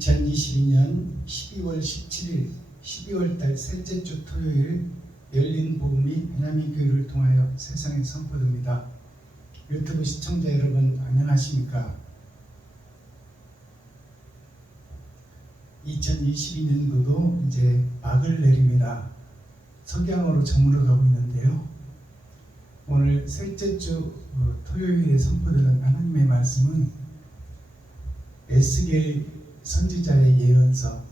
2022년 12월 17일 12월달 셋째 주 토요일 열린 복음이 베냐민 교회를 통하여 세상에 선포됩니다. 유튜브 시청자 여러분 안녕하십니까? 2022년도도 이제 막을 내립니다. 석양으로 저물어 가고 있는데요. 오늘 셋째 주 토요일에 선포되는 하나님의 말씀은 에스겔 선지자의 예언서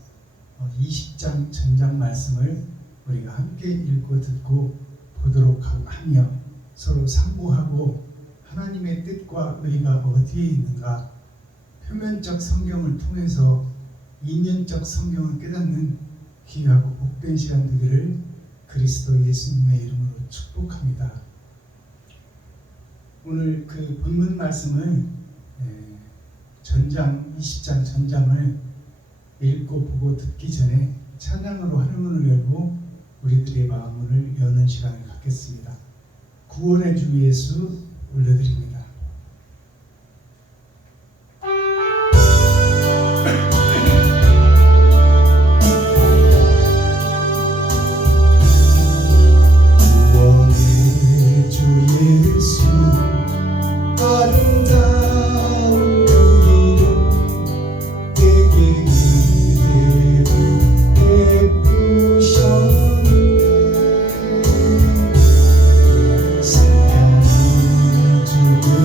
20장 전장 말씀을 우리가 함께 읽고 듣고 보도록 하며 서로 상고하고 하나님의 뜻과 의가 어디에 있는가, 표면적 성경을 통해서 이면적 성경을 깨닫는 귀하고 복된 시간 되기를 그리스도 예수님의 이름으로 축복합니다. 오늘 그 본문 말씀을 전장 20장 전장을 읽고 보고 듣기 전에 찬양으로 하늘문을 열고 우리들의 마음을 여는 시간을 갖겠습니다. 구원의 주 예수 올려드립니다. 구원의 주 예수 아름다운 주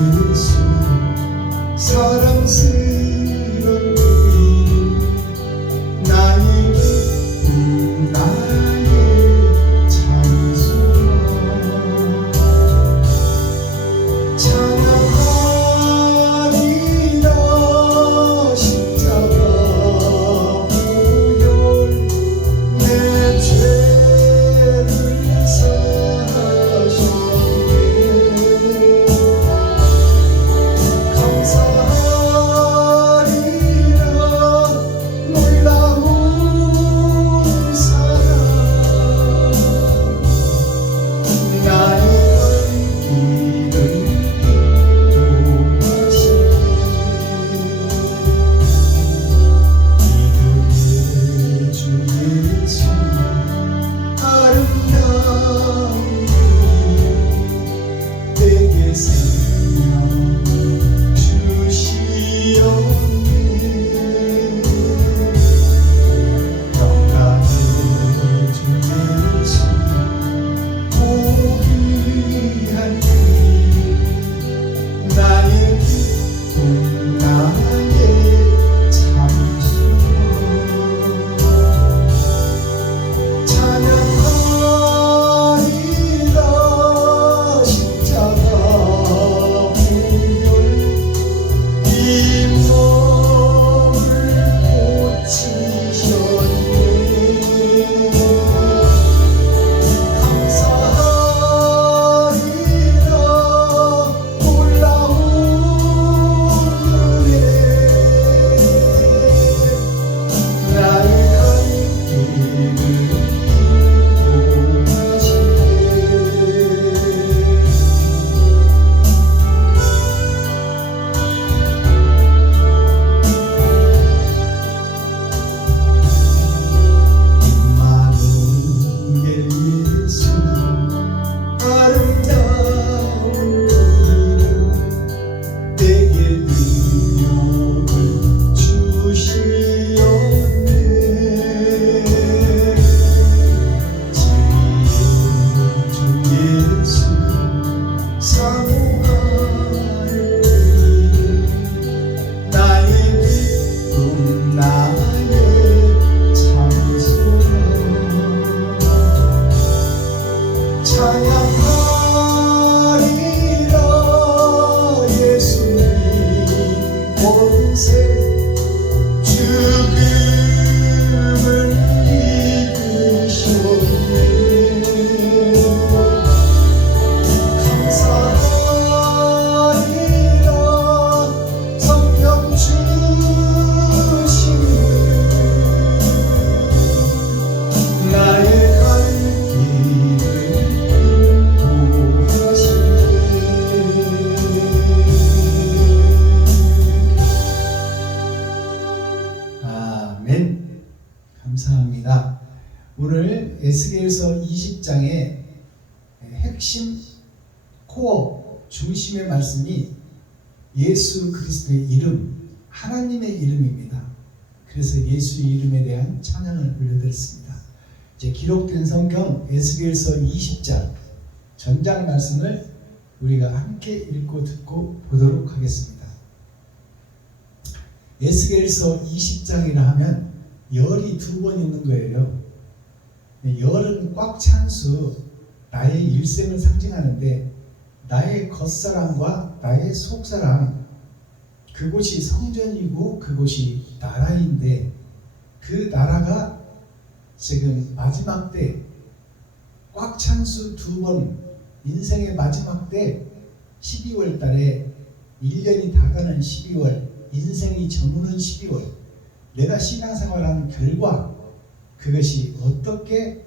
에스겔서 20장의 핵심 코어 중심의 말씀이 예수 그리스도의 이름, 하나님의 이름입니다. 그래서 예수의 이름에 대한 찬양을 올려드렸습니다. 이제 기록된 성경 에스겔서 20장 전장 말씀을 우리가 함께 읽고 듣고 보도록 하겠습니다. 에스겔서 20장이라 하면 열이 2번 있는 거예요. 열은 꽉 찬 수, 나의 일생을 상징하는데 나의 겉사람과 나의 속사람, 그곳이 성전이고 그곳이 나라인데 그 나라가 지금 마지막 때 꽉 찬 수 2번, 인생의 마지막 때 12월 달에 1년이 다가는 12월, 인생이 저무는 12월, 내가 신앙생활한 결과 그것이 어떻게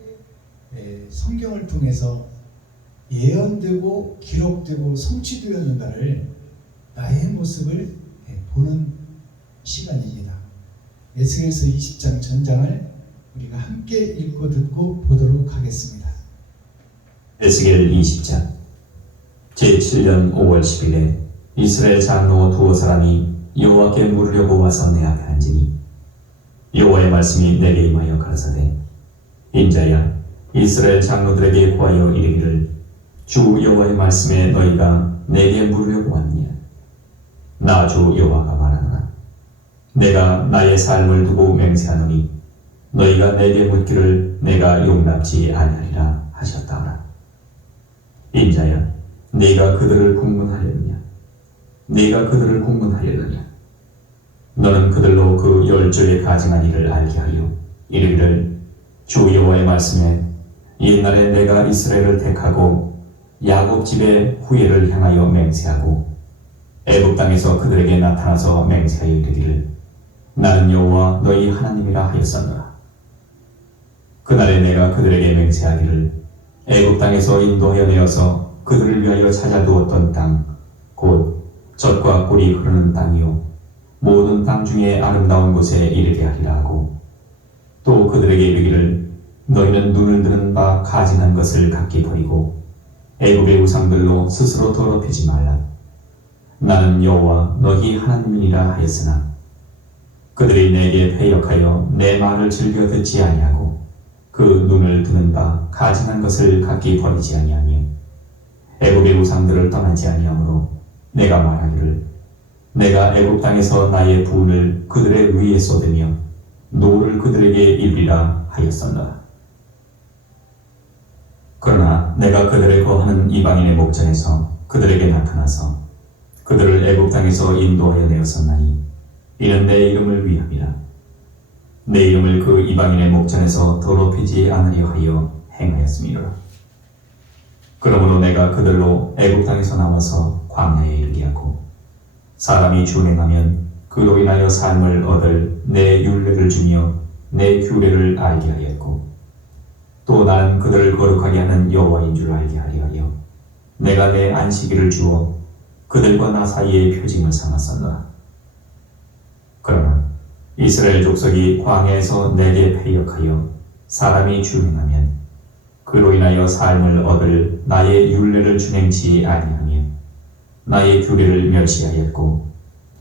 성경을 통해서 예언되고 기록되고 성취되었는가를 나의 모습을 보는 시간입니다. 에스겔서 20장 전장을 우리가 함께 읽고 듣고 보도록 하겠습니다. 에스겔 20장 제7년 5월 10일에 이스라엘 장로 두어 사람이 여호와께 물으려고 와서 내 앞에 앉으니 여호와의 말씀이 내게 임하여 가라사대 인자야 이스라엘 장로들에게 구하여 이르기를 주 여호와의 말씀에 너희가 내게 물으려고 왔느냐. 나 주 여호와가 말하노라. 내가 나의 삶을 두고 맹세하노니 너희가 내게 묻기를 내가 용납지 아니하리라 하셨다오라. 인자야 네가 그들을 국문하려느냐. 네가 그들을 국문하려느냐. 너는 그들로 그 10조의 가증한 일을 알게 하여 이르기를 주 여호와의 말씀에 옛날에 내가 이스라엘을 택하고 야곱 집의 후예를 향하여 맹세하고 애굽 땅에서 그들에게 나타나서 맹세하여 이르기를 나는 여호와 너희 하나님이라 하였었노라. 그날에 내가 그들에게 맹세하기를 애굽 땅에서 인도하여 내어서 그들을 위하여 찾아두었던 땅 곧 젖과 꿀이 흐르는 땅이요 모든 땅 중에 아름다운 곳에 이르게 하리라 하고 또 그들에게 이르기를 너희는 눈을 드는 바 가증한 것을 각기 버리고 애굽의 우상들로 스스로 더럽히지 말라. 나는 여호와 너희 하나님이니라 하였으나 그들이 내게 패역하여 내 말을 즐겨 듣지 아니하고 그 눈을 드는 바 가증한 것을 각기 버리지 아니하며 애굽의 우상들을 떠나지 아니하므로 내가 말하기를 내가 애굽 땅에서 나의 분을 그들의 위에 쏟으며 노를 그들에게 입으리라 하였었노라. 그러나 내가 그들의 거하는 이방인의 목전에서 그들에게 나타나서 그들을 애굽 땅에서 인도하여 내었었나니 이는 내 이름을 위함이라. 내 이름을 그 이방인의 목전에서 더럽히지 않으려 하여 행하였음이로라. 그러므로 내가 그들로 애굽 땅에서 나와서 광야에 이르게 하고 사람이 준행하면 그로 인하여 삶을 얻을 내 율례를 주며 내 규례를 알게 하였고 또 나는 그들을 거룩하게 하는 여호와인 줄 알게 하려 하여 내가 내 안식일을 주어 그들과 나 사이에 표징을 삼았었노라. 그러나 이스라엘 족속이 광야에서 내게 패역하여 사람이 준행하면 그로 인하여 삶을 얻을 나의 율례를 준행치 아니하며 나의 규례를 멸시하였고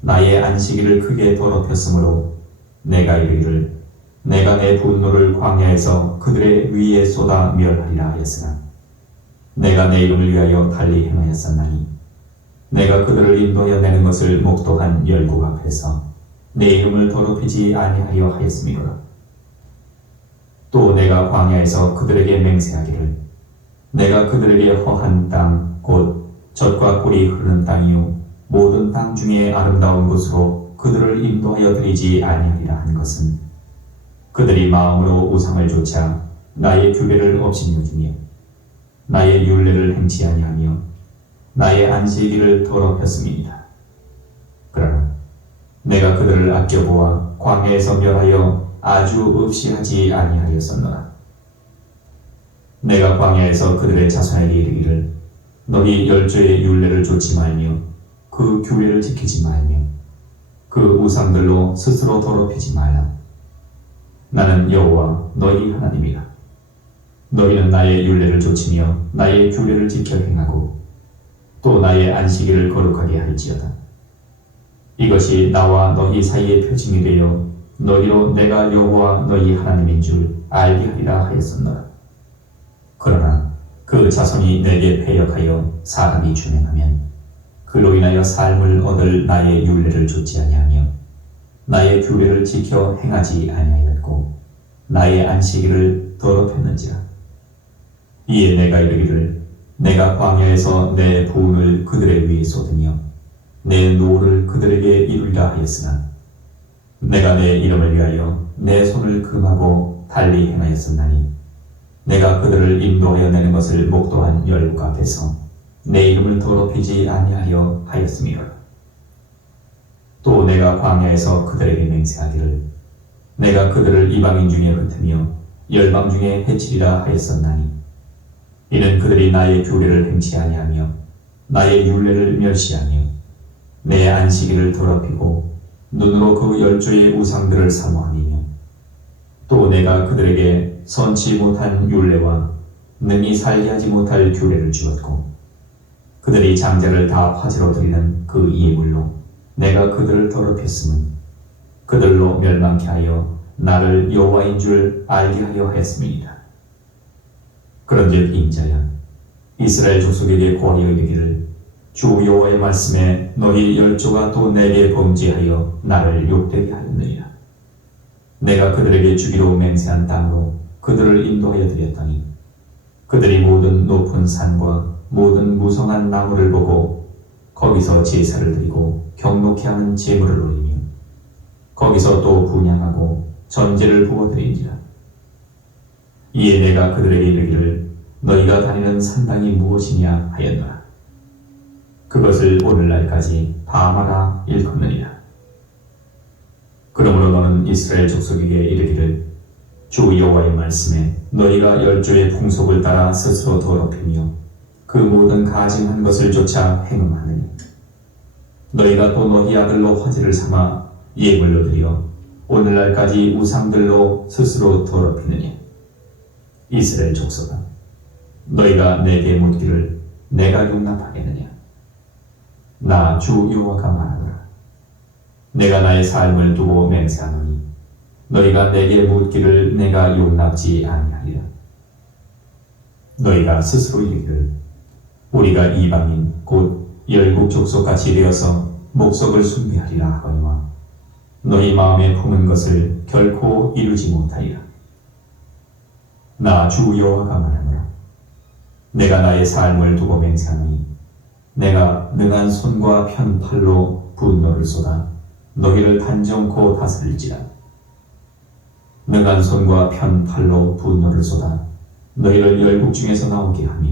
나의 안식일을 크게 더럽혔으므로 내가 이르기를 내가 내 분노를 광야에서 그들의 위에 쏟아 멸하리라 하였으나 내가 내 이름을 위하여 달리 행하였었나니 내가 그들을 인도하여 내는 것을 목도한 열국 앞에서 내 이름을 더럽히지 아니하려 하였음이로라. 또 내가 광야에서 그들에게 맹세하기를 내가 그들에게 허한 땅 곧 젖과 꿀이 흐르는 땅이요 모든 땅 중에 아름다운 곳으로 그들을 인도하여 드리지 아니하리라 한 것은 그들이 마음으로 우상을 좇아 나의 규례를 업신여기며 나의 율례를 행치 아니하며 나의 안식일을 더럽혔음이니라. 그러나 내가 그들을 아껴보아 광야에서 멸하여 아주 없이 하지 아니하였었노라. 내가 광야에서 그들의 자손에게 이르기를 너희 10조의 율례를 좇지 말며 그 규례를 지키지 말며 그 우상들로 스스로 더럽히지 말라. 나는 여호와 너희 하나님이라. 너희는 나의 율례를 조치며 나의 규례를 지켜 행하고 또 나의 안식일을 거룩하게 할지어다. 이것이 나와 너희 사이의 표징이 되어 너희로 내가 여호와 너희 하나님인 줄 알게 하리라 하였었노라. 그러나 그 자손이 내게 패역하여 사람이 준행하면 그로 인하여 삶을 얻을 나의 율례를 좇지 아니하며 나의 규례를 지켜 행하지 아니하였고 나의 안식일을 더럽혔는지라. 이에 내가 이르기를 내가 광야에서 내 부은을 그들의 위에 쏟으며 내 노를 그들에게 이루리라 하였으나 내가 내 이름을 위하여 내 손을 금하고 달리 행하였었나니 내가 그들을 인도하여 내는 것을 목도한 열국 앞에서 내 이름을 더럽히지 아니하려 하였음이라. 또 내가 광야에서 그들에게 맹세하기를 내가 그들을 이방인 중에 흩으며 열방 중에 해치리라 하였었나니 이는 그들이 나의 규례를 행치 아니하며 나의 율례를 멸시하며 내 안식일을 더럽히고 눈으로 그 열조의 우상들을 사모함이며 또 내가 그들에게 선치 못한 율례와 능히 살게 하지 못할 규례를 주었고 그들이 장자를 다 화제로 드리는 그 예물로 내가 그들을 더럽혔음은 그들로 멸망케 하여 나를 여호와인 줄 알게 하려 하였음이니라. 그런즉 인자야 이스라엘 족속에게 고하여 이르기를 주 여호와의 말씀에 너희 열조가 또 내게 범죄하여 나를 욕되게 하였느니라. 내가 그들에게 주기로 맹세한 땅으로 그들을 인도하여 드렸더니 그들이 모든 높은 산과 모든 무성한 나무를 보고 거기서 제사를 드리고 경록케 하는 제물을 올리며 거기서 또 분향하고 전제를 부어드린지라. 이에 내가 그들에게 이르기를 너희가 다니는 산당이 무엇이냐 하였노라. 그것을 오늘날까지 바마라 일컫느니라. 그러므로 너는 이스라엘 족속에게 이르기를 주 여호와의 말씀에 너희가 열조의 풍속을 따라 스스로 더럽히며 그 모든 가증한 것을 쫓아 행음하느니 너희가 또 너희 아들로 화제를 삼아 예물로 드려 오늘날까지 우상들로 스스로 더럽히느냐. 이스라엘 족속아 너희가 내게 묻기를 내가 용납하겠느냐. 나 주 여호와가 말하노라. 내가 나의 삶을 두고 맹세하노니 너희가 내게 묻기를 내가 용납지 아니하리라. 너희가 스스로 이르기를 우리가 이방인 곧 열국 족속같이 되어서 목석을 숭배하리라 하거니와 너희 마음에 품은 것을 결코 이루지 못하리라. 나 주 여호와가 말하노라. 내가 나의 삶을 두고 맹세하노니 내가 능한 손과 편 팔로 분노를 쏟아 너희를 단정코 다스릴지라. 능한 손과 편 팔로 분노를 쏟아 너희를 열국 중에서 나오게 하며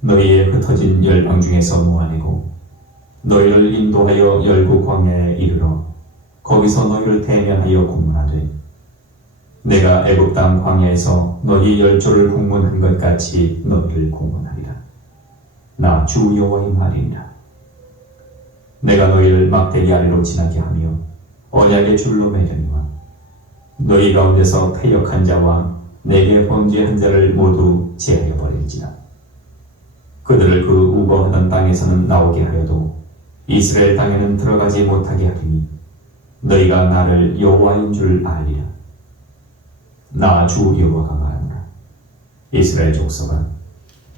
너희의 흩어진 열방 중에서 모아내고 너희를 인도하여 열국 광야에 이르러 거기서 너희를 대면하여 공문하되 내가 애굽 땅 광야에서 너희 열조를 공문한 것 같이 너희를 공문하리라. 나 주 여호와의 말이니라. 내가 너희를 막대기 아래로 지나게 하며 언약의 줄로 매려니와 너희 가운데서 패역한 자와 내게 범죄한 자를 모두 제하여 버릴지라. 그들을 그 우거하던 땅에서는 나오게 하여도 이스라엘 땅에는 들어가지 못하게 하리니 너희가 나를 여호와인 줄 알리라. 나 주 여호와가 말하노라. 이스라엘 족속아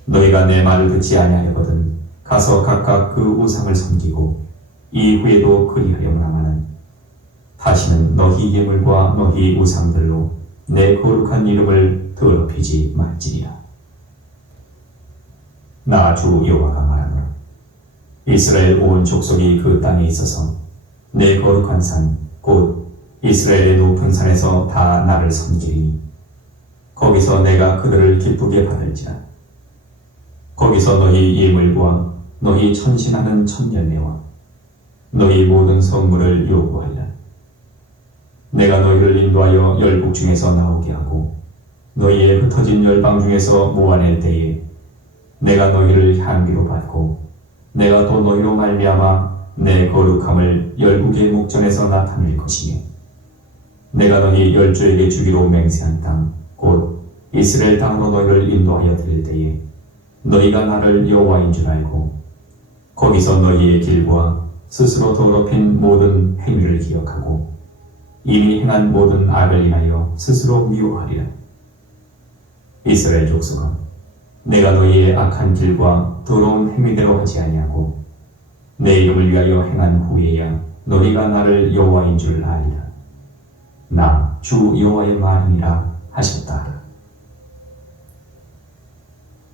너희가 내 말을 듣지 아니하려거든 가서 각각 그 우상을 섬기고 이후에도 그리하려나마는 다시는 너희 예물과 너희 우상들로 내 거룩한 이름을 더럽히지 말지니라. 나 주 여호와가 말하노라. 이스라엘 온 족속이 그 땅에 있어서 내 거룩한 산 곧 이스라엘의 높은 산에서 다 나를 섬기리니 거기서 내가 그들을 기쁘게 받을지라. 거기서 너희 예물과 너희 천신하는 천열매와 너희 모든 성물을 요구하리라. 내가 너희를 인도하여 열국 중에서 나오게 하고 너희의 흩어진 열방 중에서 모아낼 때에 내가 너희를 향기로 받고 내가 또 너희로 말미암아 내 거룩함을 열국의 목전에서 나타낼 것이며 내가 너희 열조에게 주기로 맹세한 땅 곧 이스라엘 땅으로 너희를 인도하여 드릴 때에 너희가 나를 여호와인 줄 알고 거기서 너희의 길과 스스로 더럽힌 모든 행위를 기억하고 이미 행한 모든 악을 인하여 스스로 미워하리라. 이스라엘 족속아, 내가 너희의 악한 길과 더러운 행위대로 하지 아니하고 내 이름을 위하여 행한 후에야 너희가 나를 여호와인 줄 알리라. 나 주 여호와의 말이니라 하셨다.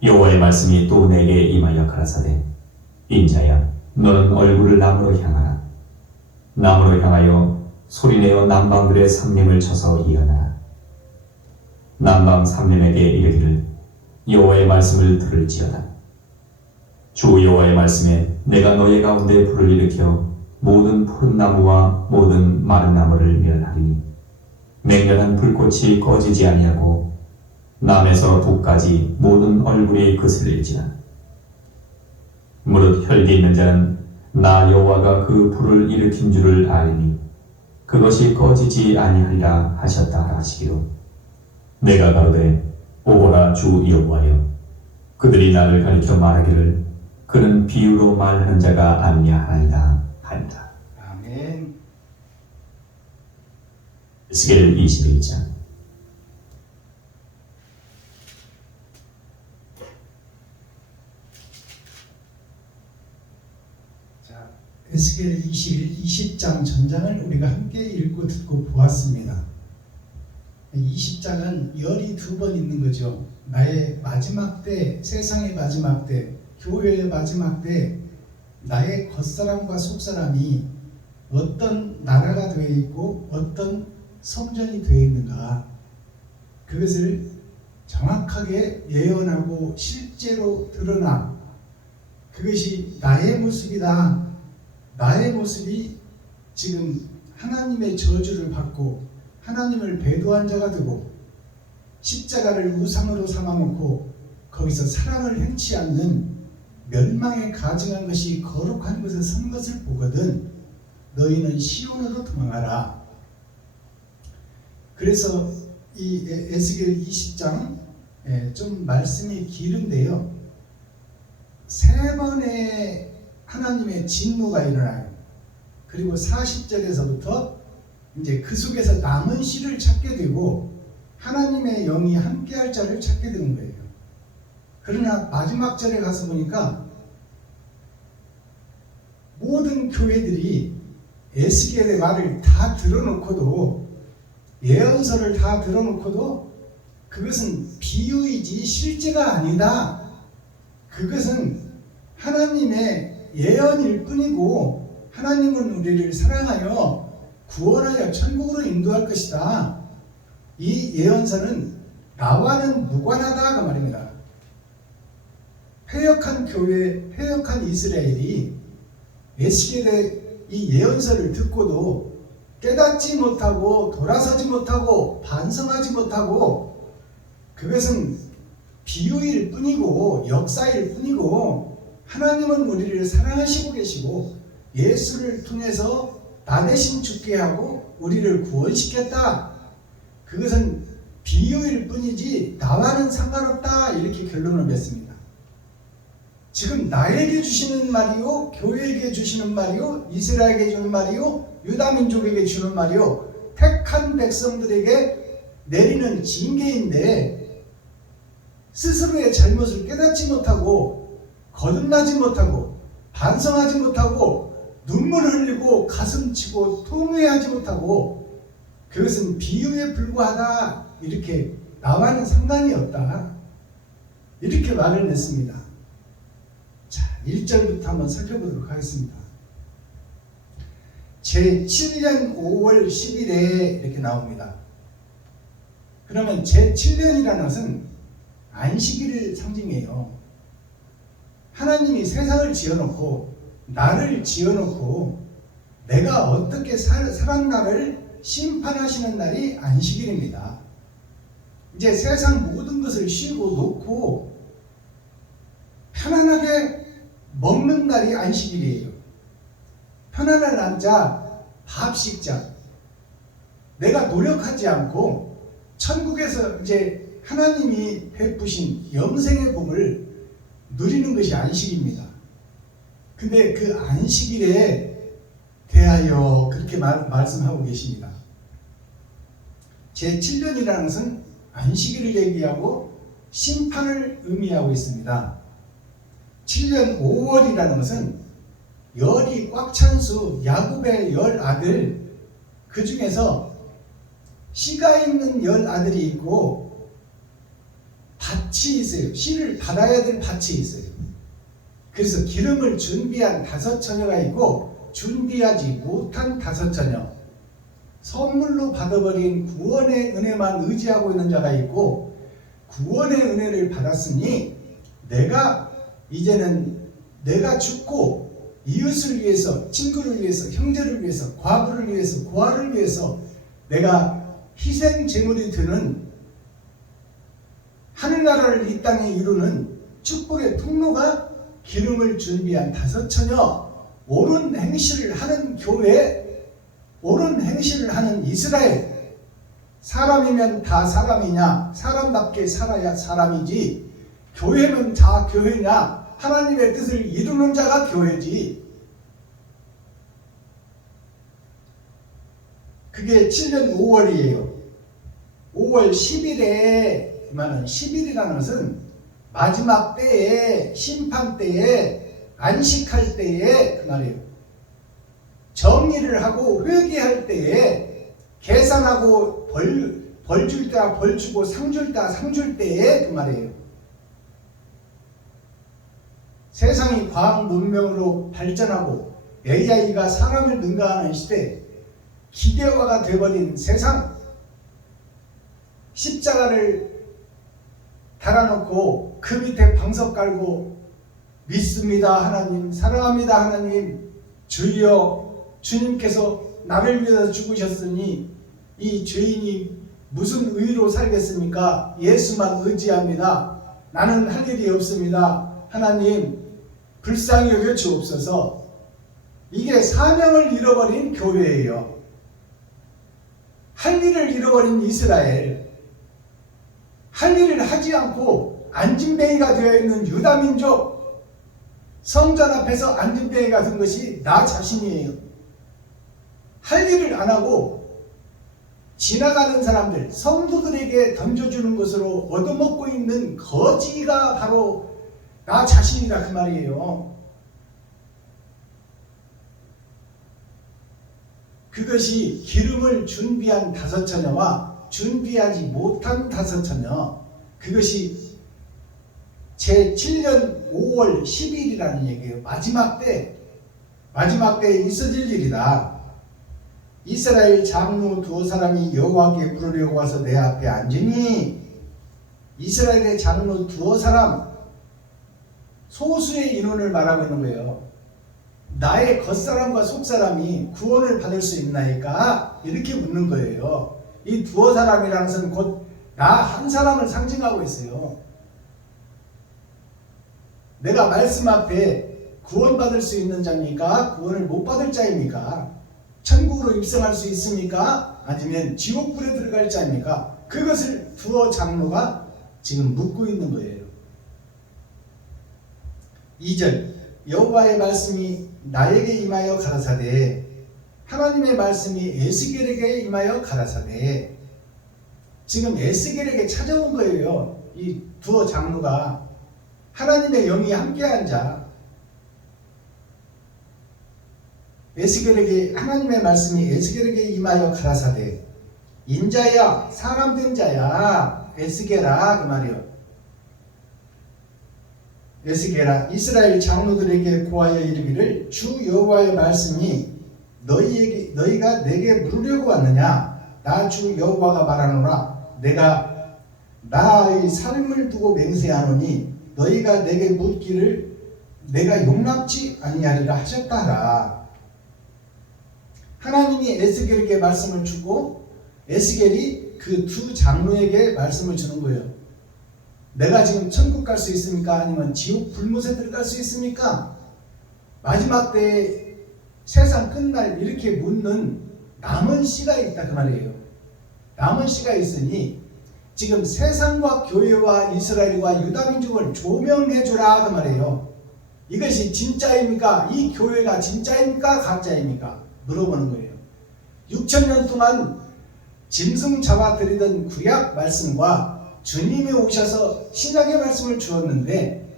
여호와의 말씀이 또 내게 임하여 가라사대, 인자야, 너는 얼굴을 남으로 향하라. 남으로 향하여 소리내어 남방들의 삼림을 쳐서 이어나라. 남방 삼림에게 이르기를 여호와의 말씀을 들을지어다. 주 여호와의 말씀에 내가 너희 가운데 불을 일으켜 모든 푸른 나무와 모든 마른 나무를 멸하리니 맹렬한 불꽃이 꺼지지 아니하고 남에서 북까지 모든 얼굴이 그슬릴지라. 무릇 혈기 있는 자는 나 여호와가 그 불을 일으킨 줄을 알니 그것이 꺼지지 아니하리라 하셨다 하시기로, 내가 가로되 오호라 주 여호와여, 그들이 나를 가리켜 말하기를 그는 비유로 말하는 자가 아니냐 하리라 하니라. 아멘. 에스겔 21장. 자, 에스겔 20장 전장을 우리가 함께 읽고 듣고 보았습니다. 20장은 열이 2번 있는 거죠. 나의 마지막 때, 세상의 마지막 때, 교회의 마지막 때 나의 겉사람과 속사람이 어떤 나라가 되어 있고 어떤 성전이 되어 있는가, 그것을 정확하게 예언하고 실제로 드러나 그것이 나의 모습이다. 나의 모습이 지금 하나님의 저주를 받고 하나님을 배도한 자가 되고 십자가를 우상으로 삼아놓고 거기서 사랑을 행치 않는 멸망에 가증한 것이 거룩한 것에 선 것을 보거든 너희는 시온으로 도망하라. 그래서 이 에스겔 20장 좀 말씀이 길은데요, 3번의 하나님의 진노가 일어나요. 그리고 40절에서부터 이제 그 속에서 남은 씨를 찾게 되고 하나님의 영이 함께할 자를 찾게 되는 거예요. 그러나 마지막 절에 가서 보니까 모든 교회들이 에스겔의 말을 다 들어놓고도, 예언서를 다 들어놓고도 그것은 비유이지 실제가 아니다. 그것은 하나님의 예언일 뿐이고 하나님은 우리를 사랑하여 구원하여 천국으로 인도할 것이다. 이 예언서는 나와는 무관하다 그 말입니다. 패역한 교회, 패역한 이스라엘이 에스겔의 이 예언서를 듣고도 깨닫지 못하고 돌아서지 못하고 반성하지 못하고 그것은 비유일 뿐이고 역사일 뿐이고 하나님은 우리를 사랑하시고 계시고 예수를 통해서 나 대신 죽게 하고 우리를 구원시켰다. 그것은 비유일 뿐이지 나와는 상관없다. 이렇게 결론을 맺습니다. 지금 나에게 주시는 말이요, 교회에게 주시는 말이요, 이스라엘에게 주는 말이요, 유다민족에게 주는 말이요, 택한 백성들에게 내리는 징계인데 스스로의 잘못을 깨닫지 못하고 거듭나지 못하고 반성하지 못하고 눈물을 흘리고 가슴치고 통회하지 못하고 그것은 비유에 불과하다. 이렇게 나와는 상관이 없다. 이렇게 말을 냈습니다. 자, 1절부터 한번 살펴보도록 하겠습니다. 제7년 5월 10일에 이렇게 나옵니다. 그러면 제7년이라는 것은 안식일을 상징해요. 하나님이 세상을 지어놓고 나를 지어놓고 내가 어떻게 살았나를 심판하시는 날이 안식일입니다. 이제 세상 모든 것을 쉬고 놓고 편안하게 먹는 날이 안식일이에요. 편안한 앉아 밥 식자. 내가 노력하지 않고 천국에서 이제 하나님이 베푸신 영생의 복을 누리는 것이 안식입니다. 근데 그 안식일에 대하여 그렇게 말씀하고 계십니다. 제7년이라는 것은 안식일을 얘기하고 심판을 의미하고 있습니다. 7년 5월이라는 것은 열이 꽉 찬 수, 야곱의 10아들, 그 중에서 씨가 있는 10아들이 있고 밭이 있어요. 씨를 받아야 될 밭이 있어요. 그래서 기름을 준비한 5처녀가 있고 준비하지 못한 5처녀, 선물로 받아버린 구원의 은혜만 의지하고 있는 자가 있고, 구원의 은혜를 받았으니 이제는 내가 죽고 이웃을 위해서, 친구를 위해서, 형제를 위해서, 과부를 위해서, 고아를 위해서 내가 희생 제물이 되는 하늘나라를 이 땅에 이루는 축복의 통로가 기름을 준비한 5처녀, 옳은 행실을 하는 교회, 옳은 행실을 하는 이스라엘. 사람이면 다 사람이냐? 사람답게 살아야 사람이지. 교회는 다 교회냐? 하나님의 뜻을 이루는 자가 교회지. 그게 7년 5월이에요. 5월 10일에, 10일이라는 것은 마지막 때에, 심판 때에, 안식할 때에, 그 말이에요. 정리를 하고 회개할 때에, 계산하고 벌 줄 때야 벌 주고 상 줄 때야 상 줄 때에, 그 말이에요. 세상이 과학 문명으로 발전하고 AI가 사람을 능가하는 시대, 기계화가 되어버린 세상, 십자가를 달아놓고 그 밑에 방석 깔고 믿습니다 하나님, 사랑합니다 하나님, 주여 주님께서 나를 위해서 죽으셨으니 이 죄인이 무슨 의로 살겠습니까? 예수만 의지합니다. 나는 할 일이 없습니다. 하나님 불쌍히 여겨 주옵소서. 이게 사명을 잃어버린 교회예요. 할 일을 잃어버린 이스라엘, 할 일을 하지 않고 안진뱅이가 되어 있는 유다민족, 성전 앞에서 안진뱅이가 된 것이 나 자신이에요. 할 일을 안 하고 지나가는 사람들, 성도들에게 던져주는 것으로 얻어먹고 있는 거지가 바로 나 자신이다, 그 말이에요. 그것이 기름을 준비한 5처녀와 준비하지 못한 5처녀, 그것이 제7년 5월 10일이라는 얘기예요. 마지막 때에 있어질 일이다. 이스라엘 장로 2사람이 여호와께 부르려고 와서 내 앞에 앉으니, 이스라엘의 장로 2사람, 소수의 인원을 말하고 있는 거예요. 나의 겉사람과 속사람이 구원을 받을 수 있나이까? 이렇게 묻는 거예요. 이 2사람이라는 것은 곧 나 한 사람을 상징하고 있어요. 내가 말씀 앞에 구원받을 수 있는 자입니까? 구원을 못 받을 자입니까? 천국으로 입성할 수 있습니까? 아니면 지옥불에 들어갈 자입니까? 그것을 2 장로가 지금 묻고 있는 거예요. 2절, 여호와의 말씀이 나에게 임하여 가라사대, 하나님의 말씀이 에스겔에게 임하여 가라사대. 지금 에스겔에게 찾아온 거예요. 이 2 장로가 하나님의 영이 함께한 자, 에스겔에게, 하나님의 말씀이 에스겔에게 임하여 가라사대, 인자야, 사람된 자야, 에스겔아, 그 말이요. 에스겔아, 이스라엘 장로들에게 고하여 이르기를, 주 여호와의 말씀이 너희가 내게 물으려고 왔느냐? 나 주 여호와가 말하노라. 내가 나의 삶을 두고 맹세하노니 너희가 내게 묻기를 내가 용납지 아니하리라 하셨다 하라. 하나님이 에스겔에게 말씀을 주고 에스겔이 그 2 장로에게 말씀을 주는 거예요. 내가 지금 천국 갈 수 있습니까? 아니면 지옥 불못에 들어갈 수 있습니까? 마지막 때에 세상 끝날 이렇게 묻는 남은 씨가 있다, 그 말이에요. 남은 씨가 있으니 지금 세상과 교회와 이스라엘과 유다민족을 조명해 주라 그 말이에요. 이것이 진짜입니까? 이 교회가 진짜입니까? 가짜입니까? 물어보는 거예요. 6,000년 동안 짐승 잡아드리던 구약 말씀과 주님이 오셔서 신약의 말씀을 주었는데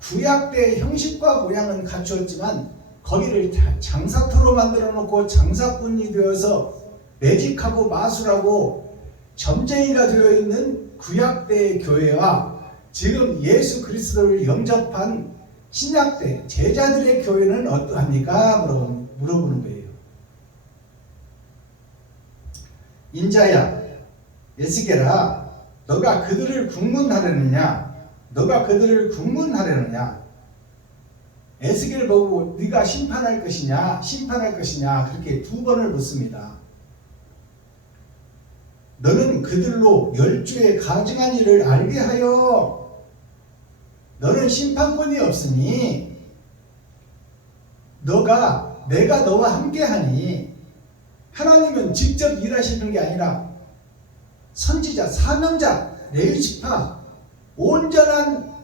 구약 때 형식과 모양은 갖추었지만 거기를 장사터로 만들어 놓고 장사꾼이 되어서 매직하고 마술하고 점쟁이가 되어 있는 구약 때의 교회와 지금 예수 그리스도를 영접한 신약 때 제자들의 교회는 어떠합니까? 물어보는 거예요. 인자야, 에스겔아, 너가 그들을 국문하려느냐? 너가 그들을 국문하려느냐? 에스겔 보고 네가 심판할 것이냐? 심판할 것이냐? 그렇게 두 번을 묻습니다. 너는 그들로 열주의 가증한 일을 알게 하여 너는 심판권이 없으니 내가 너와 함께하니 하나님은 직접 일하시는 게 아니라 선지자, 사명자, 레위 지파 온전한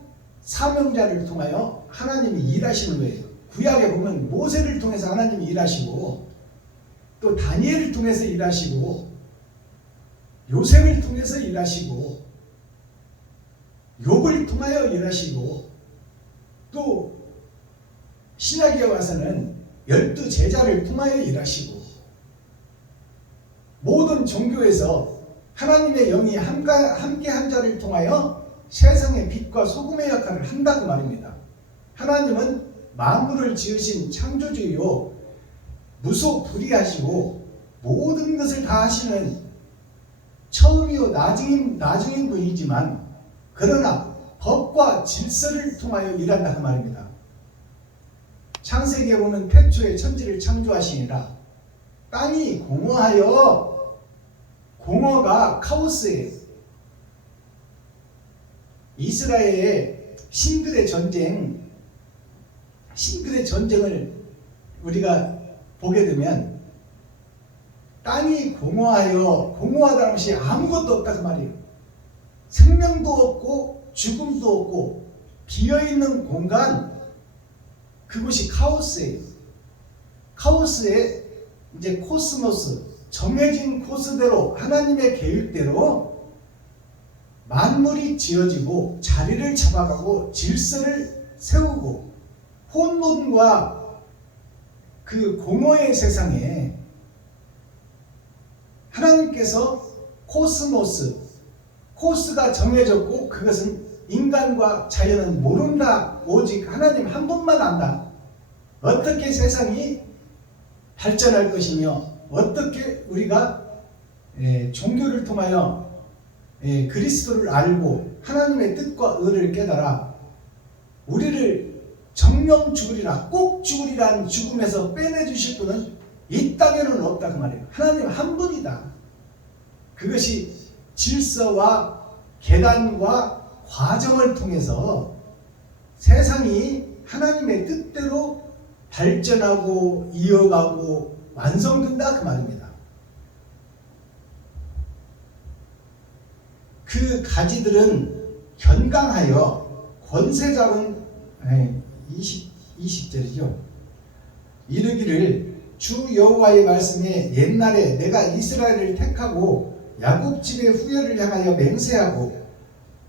사명자를 통하여 하나님이 일하시는 거예요. 구약에 보면 모세를 통해서 하나님이 일하시고 또 다니엘을 통해서 일하시고 요셉을 통해서 일하시고 욥을 통하여 일하시고 또 신약에 와서는 12 제자를 통하여 일하시고 모든 종교에서 하나님의 영이 함께한 자를 통하여 세상의 빛과 소금의 역할을 한다고 말입니다. 하나님은 만물을 지으신 창조주요 무소불위하시고 모든 것을 다 하시는 처음이요 나중인 분이지만 그러나 법과 질서를 통하여 일한다 그 말입니다. 창세기에 보면 태초에 천지를 창조하시니라. 땅이 공허하여 공허가 카오스예요. 이스라엘의 신들의 전쟁을 우리가 보게 되면 땅이 공허하다는 것이 아무것도 없다 그 말이에요. 생명도 없고 죽음도 없고 비어있는 공간, 그것이 카오스예요. 카오스에 이제 코스모스, 정해진 코스대로 하나님의 계획대로 만물이 지어지고 자리를 잡아가고 질서를 세우고 혼돈과 그 공허의 세상에 하나님께서 코스가 정해졌고 그것은 인간과 자연은 모른다. 오직 하나님 한 분만 안다. 어떻게 세상이 발전할 것이며 어떻게 우리가 종교를 통하여 그리스도를 알고 하나님의 뜻과 의를 깨달아 우리를 정령 죽으리라, 꼭 죽으리라는 죽음에서 빼내주실 분은 이 땅에는 없다 그 말이에요. 하나님 한 분이다. 그것이 질서와 계단과 과정을 통해서 세상이 하나님의 뜻대로 발전하고 이어가고 완성된다 그 말입니다. 그 가지들은 견강하여 권세 잡은 20절이죠. 이르기를 주 여호와의 말씀에 옛날에 내가 이스라엘을 택하고 야곱 집의 후예를 향하여 맹세하고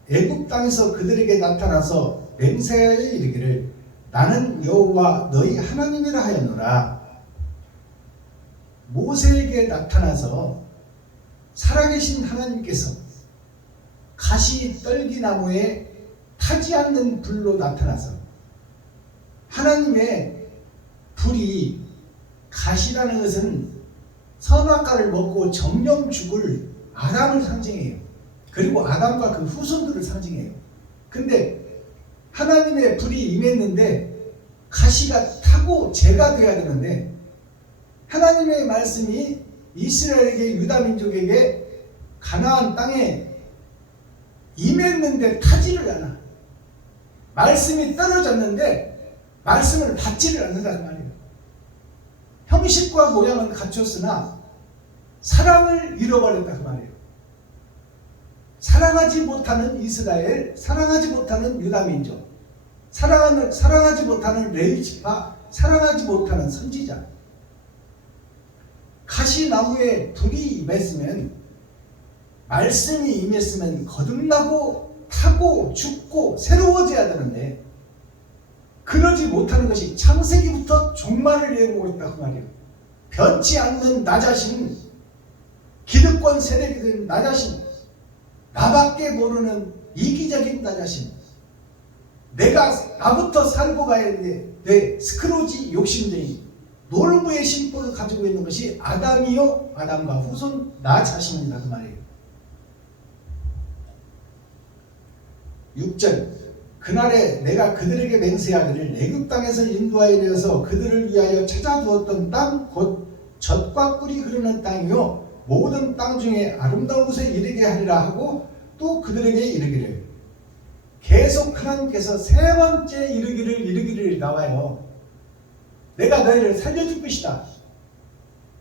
애굽 땅에서 그들에게 나타나서 맹세하여 이르기를 나는 여호와 너희 하나님이라 하였노라. 모세에게 나타나서 살아계신 하나님께서 가시 떨기나무에 타지 않는 불로 나타나서 하나님의 불이 가시라는 것은 선악과를 먹고 정령 죽을 아담을 상징해요. 그리고 아담과 그 후손들을 상징해요. 근데 하나님의 불이 임했는데 가시가 타고 재가 되어야 되는데 하나님의 말씀이 이스라엘에게 유다민족에게 가나안 땅에 임했는데 타지를 않아. 말씀이 떨어졌는데 말씀을 받지를 않는다는 말이에요. 형식과 모양은 갖췄으나 사랑을 잃어버렸다 그 말이에요. 사랑하지 못하는 이스라엘, 사랑하지 못하는 유다민족, 사랑하지 못하는 레위지파, 사랑하지 못하는 선지자. 가시나무에 불이 임했으면, 말씀이 임했으면 거듭나고 타고 죽고 새로워져야 되는데, 그러지 못하는 것이 창세기부터 종말을 예고하고 있다 그 말이에요. 변치 않는 나 자신, 기득권 세력이 된 나 자신, 나밖에 모르는 이기적인 나 자신, 나부터 살고 가야 되는데 내 스크로지 욕심쟁이, 놀부의 심보를 가지고 있는 것이 아담이요, 아담과 후손 나 자신이다 그 말이에요. 6절, 그날에 내가 그들에게 맹세하기를 애굽 땅에서 인도하여 내어서 그들을 위하여 찾아두었던 땅 곧 젖과 꿀이 흐르는 땅이요 모든 땅 중에 아름다운 곳에 이르게 하리라 하고, 또 그들에게 이르기를, 계속 하나님께서 세 번째 이르기를 나와요. 내가 너희를 살려줄 것이다.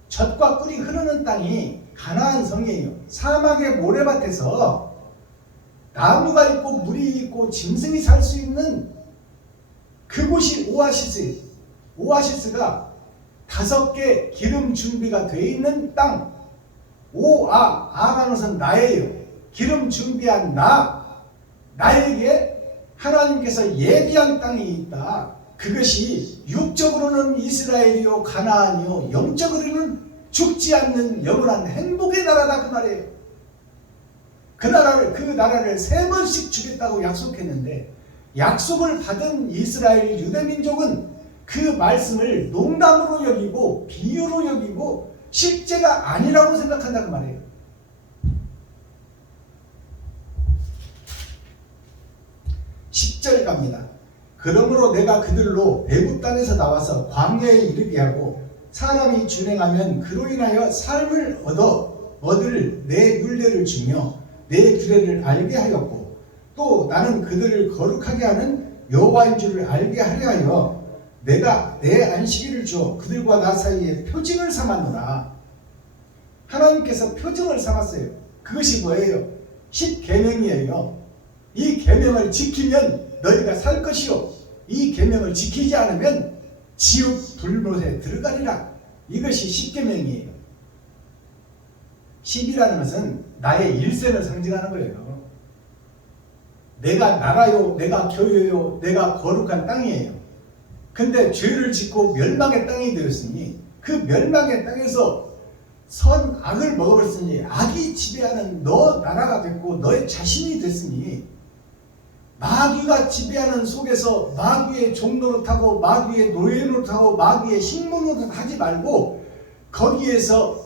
젖과 꿀이 흐르는 땅이 가나안 성이에요. 사막의 모래밭에서 나무가 있고 물이 있고 짐승이 살 수 있는 그곳이 오아시스예요. 오아시스가 5개 기름 준비가 되어 있는 땅. 아라는 것은 나예요. 기름 준비한 나에게 하나님께서 예비한 땅이 있다. 그것이 육적으로는 이스라엘이요 가나안이요 영적으로는 죽지 않는 영원한 행복의 나라다 그 말이에요. 그 나라를 3번씩 주겠다고 약속했는데, 약속을 받은 이스라엘 유대민족은 그 말씀을 농담으로 여기고 비유로 여기고 실제가 아니라고 생각한다 그 말이에요. 10절 갑니다. 그러므로 내가 그들로 애굽 땅에서 나와서 광야에 이르게 하고, 사람이 준행하면 그로 인하여 삶을 얻을 내 율례를 주며 내 규례를 알게 하였고, 또 나는 그들을 거룩하게 하는 여호와인 줄을 알게 하려 하여 내가 내 안식일을 주어 그들과 나 사이에 표징을 삼았노라. 하나님께서 표징을 삼았어요. 그것이 뭐예요? 10계명이에요. 이 계명을 지키면 너희가 살 것이요, 이 계명을 지키지 않으면 지옥 불못에 들어가리라. 이것이 10계명이에요. 10이라는 것은 나의 일생을 상징하는 거예요. 내가 나라요, 내가 교회요, 내가 거룩한 땅이에요. 근데 죄를 짓고 멸망의 땅이 되었으니, 그 멸망의 땅에서 선악을 먹어버렸으니 악이 지배하는 너 나라가 됐고 너의 자신이 됐으니, 마귀가 지배하는 속에서 마귀의 종노릇하고 마귀의 노예노릇하고 마귀의 식물노릇 하지 말고 거기에서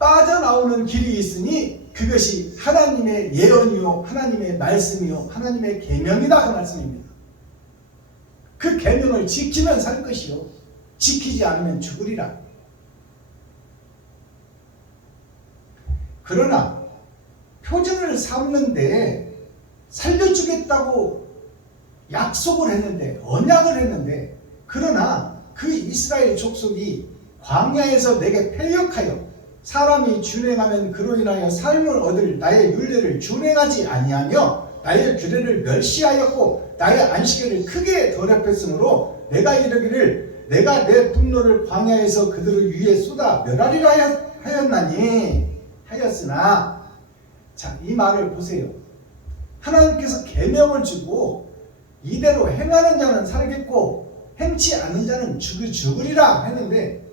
빠져나오는 길이 있으니 그것이 하나님의 예언이요 하나님의 말씀이요 하나님의 계명이다 그 말씀입니다. 그 계명을 지키면 살 것이요 지키지 않으면 죽으리라. 그러나 표징을 삼는데 살려주겠다고 약속을 했는데, 언약을 했는데, 그러나 그 이스라엘 족속이 광야에서 내게 패역하여 사람이 준행하면 그로 인하여 삶을 얻을 나의 율례를 준행하지 아니하며 나의 규례를 멸시하였고 나의 안식일을 크게 더럽혔으므로 내가 이르기를 내가 내 분노를 광야에서 그들을 위에 쏟아 멸하리라 하였으나, 자, 이 말을 보세요. 하나님께서 계명을 주고 이대로 행하는 자는 살겠고 행치 않는 자는 죽으리라 했는데,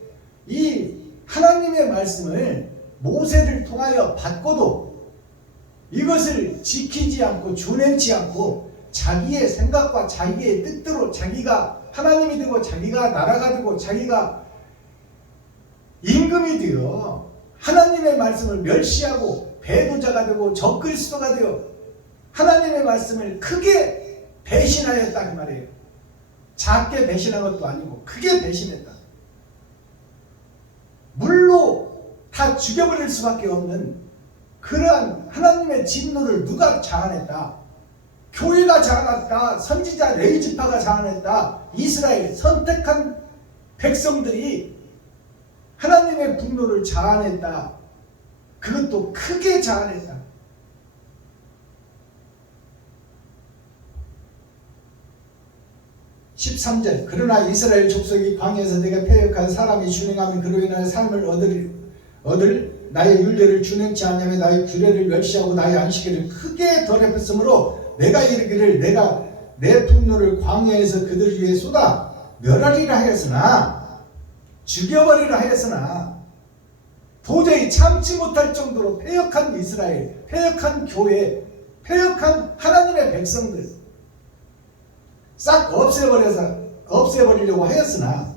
이 하나님의 말씀을 모세를 통하여 받고도 이것을 지키지 않고 준행치 않고 자기의 생각과 자기의 뜻대로 자기가 하나님이 되고 자기가 나라가 되고 자기가 임금이 되어 하나님의 말씀을 멸시하고 배도자가 되고 적그리스도가 되어 하나님의 말씀을 크게 배신하였다 그 말이에요. 작게 배신한 것도 아니고 크게 배신했다. 물로 다 죽여버릴 수밖에 없는 그러한 하나님의 진노를 누가 자아냈다? 교회가 자아냈다. 선지자 레위지파가 자아냈다. 이스라엘 선택한 백성들이 하나님의 분노를 자아냈다. 그것도 크게 자아냈다. 13절 그러나 이스라엘 족속이 광야에서 내가 패역한 사람이 준행하면 그로 인하여 삶을 얻을 나의 율례를 준행치 않냐며 나의 규례를 멸시하고 나의 안식일을 크게 더럽혔으므로 내가 이르기를 내가 내 분노를 광야에서 그들 위에 쏟아 멸하리라 하였으나 죽여버리라 하였으나 도저히 참지 못할 정도로 패역한 이스라엘, 패역한 교회, 패역한 하나님의 백성들 싹 없애버리려고 하였으나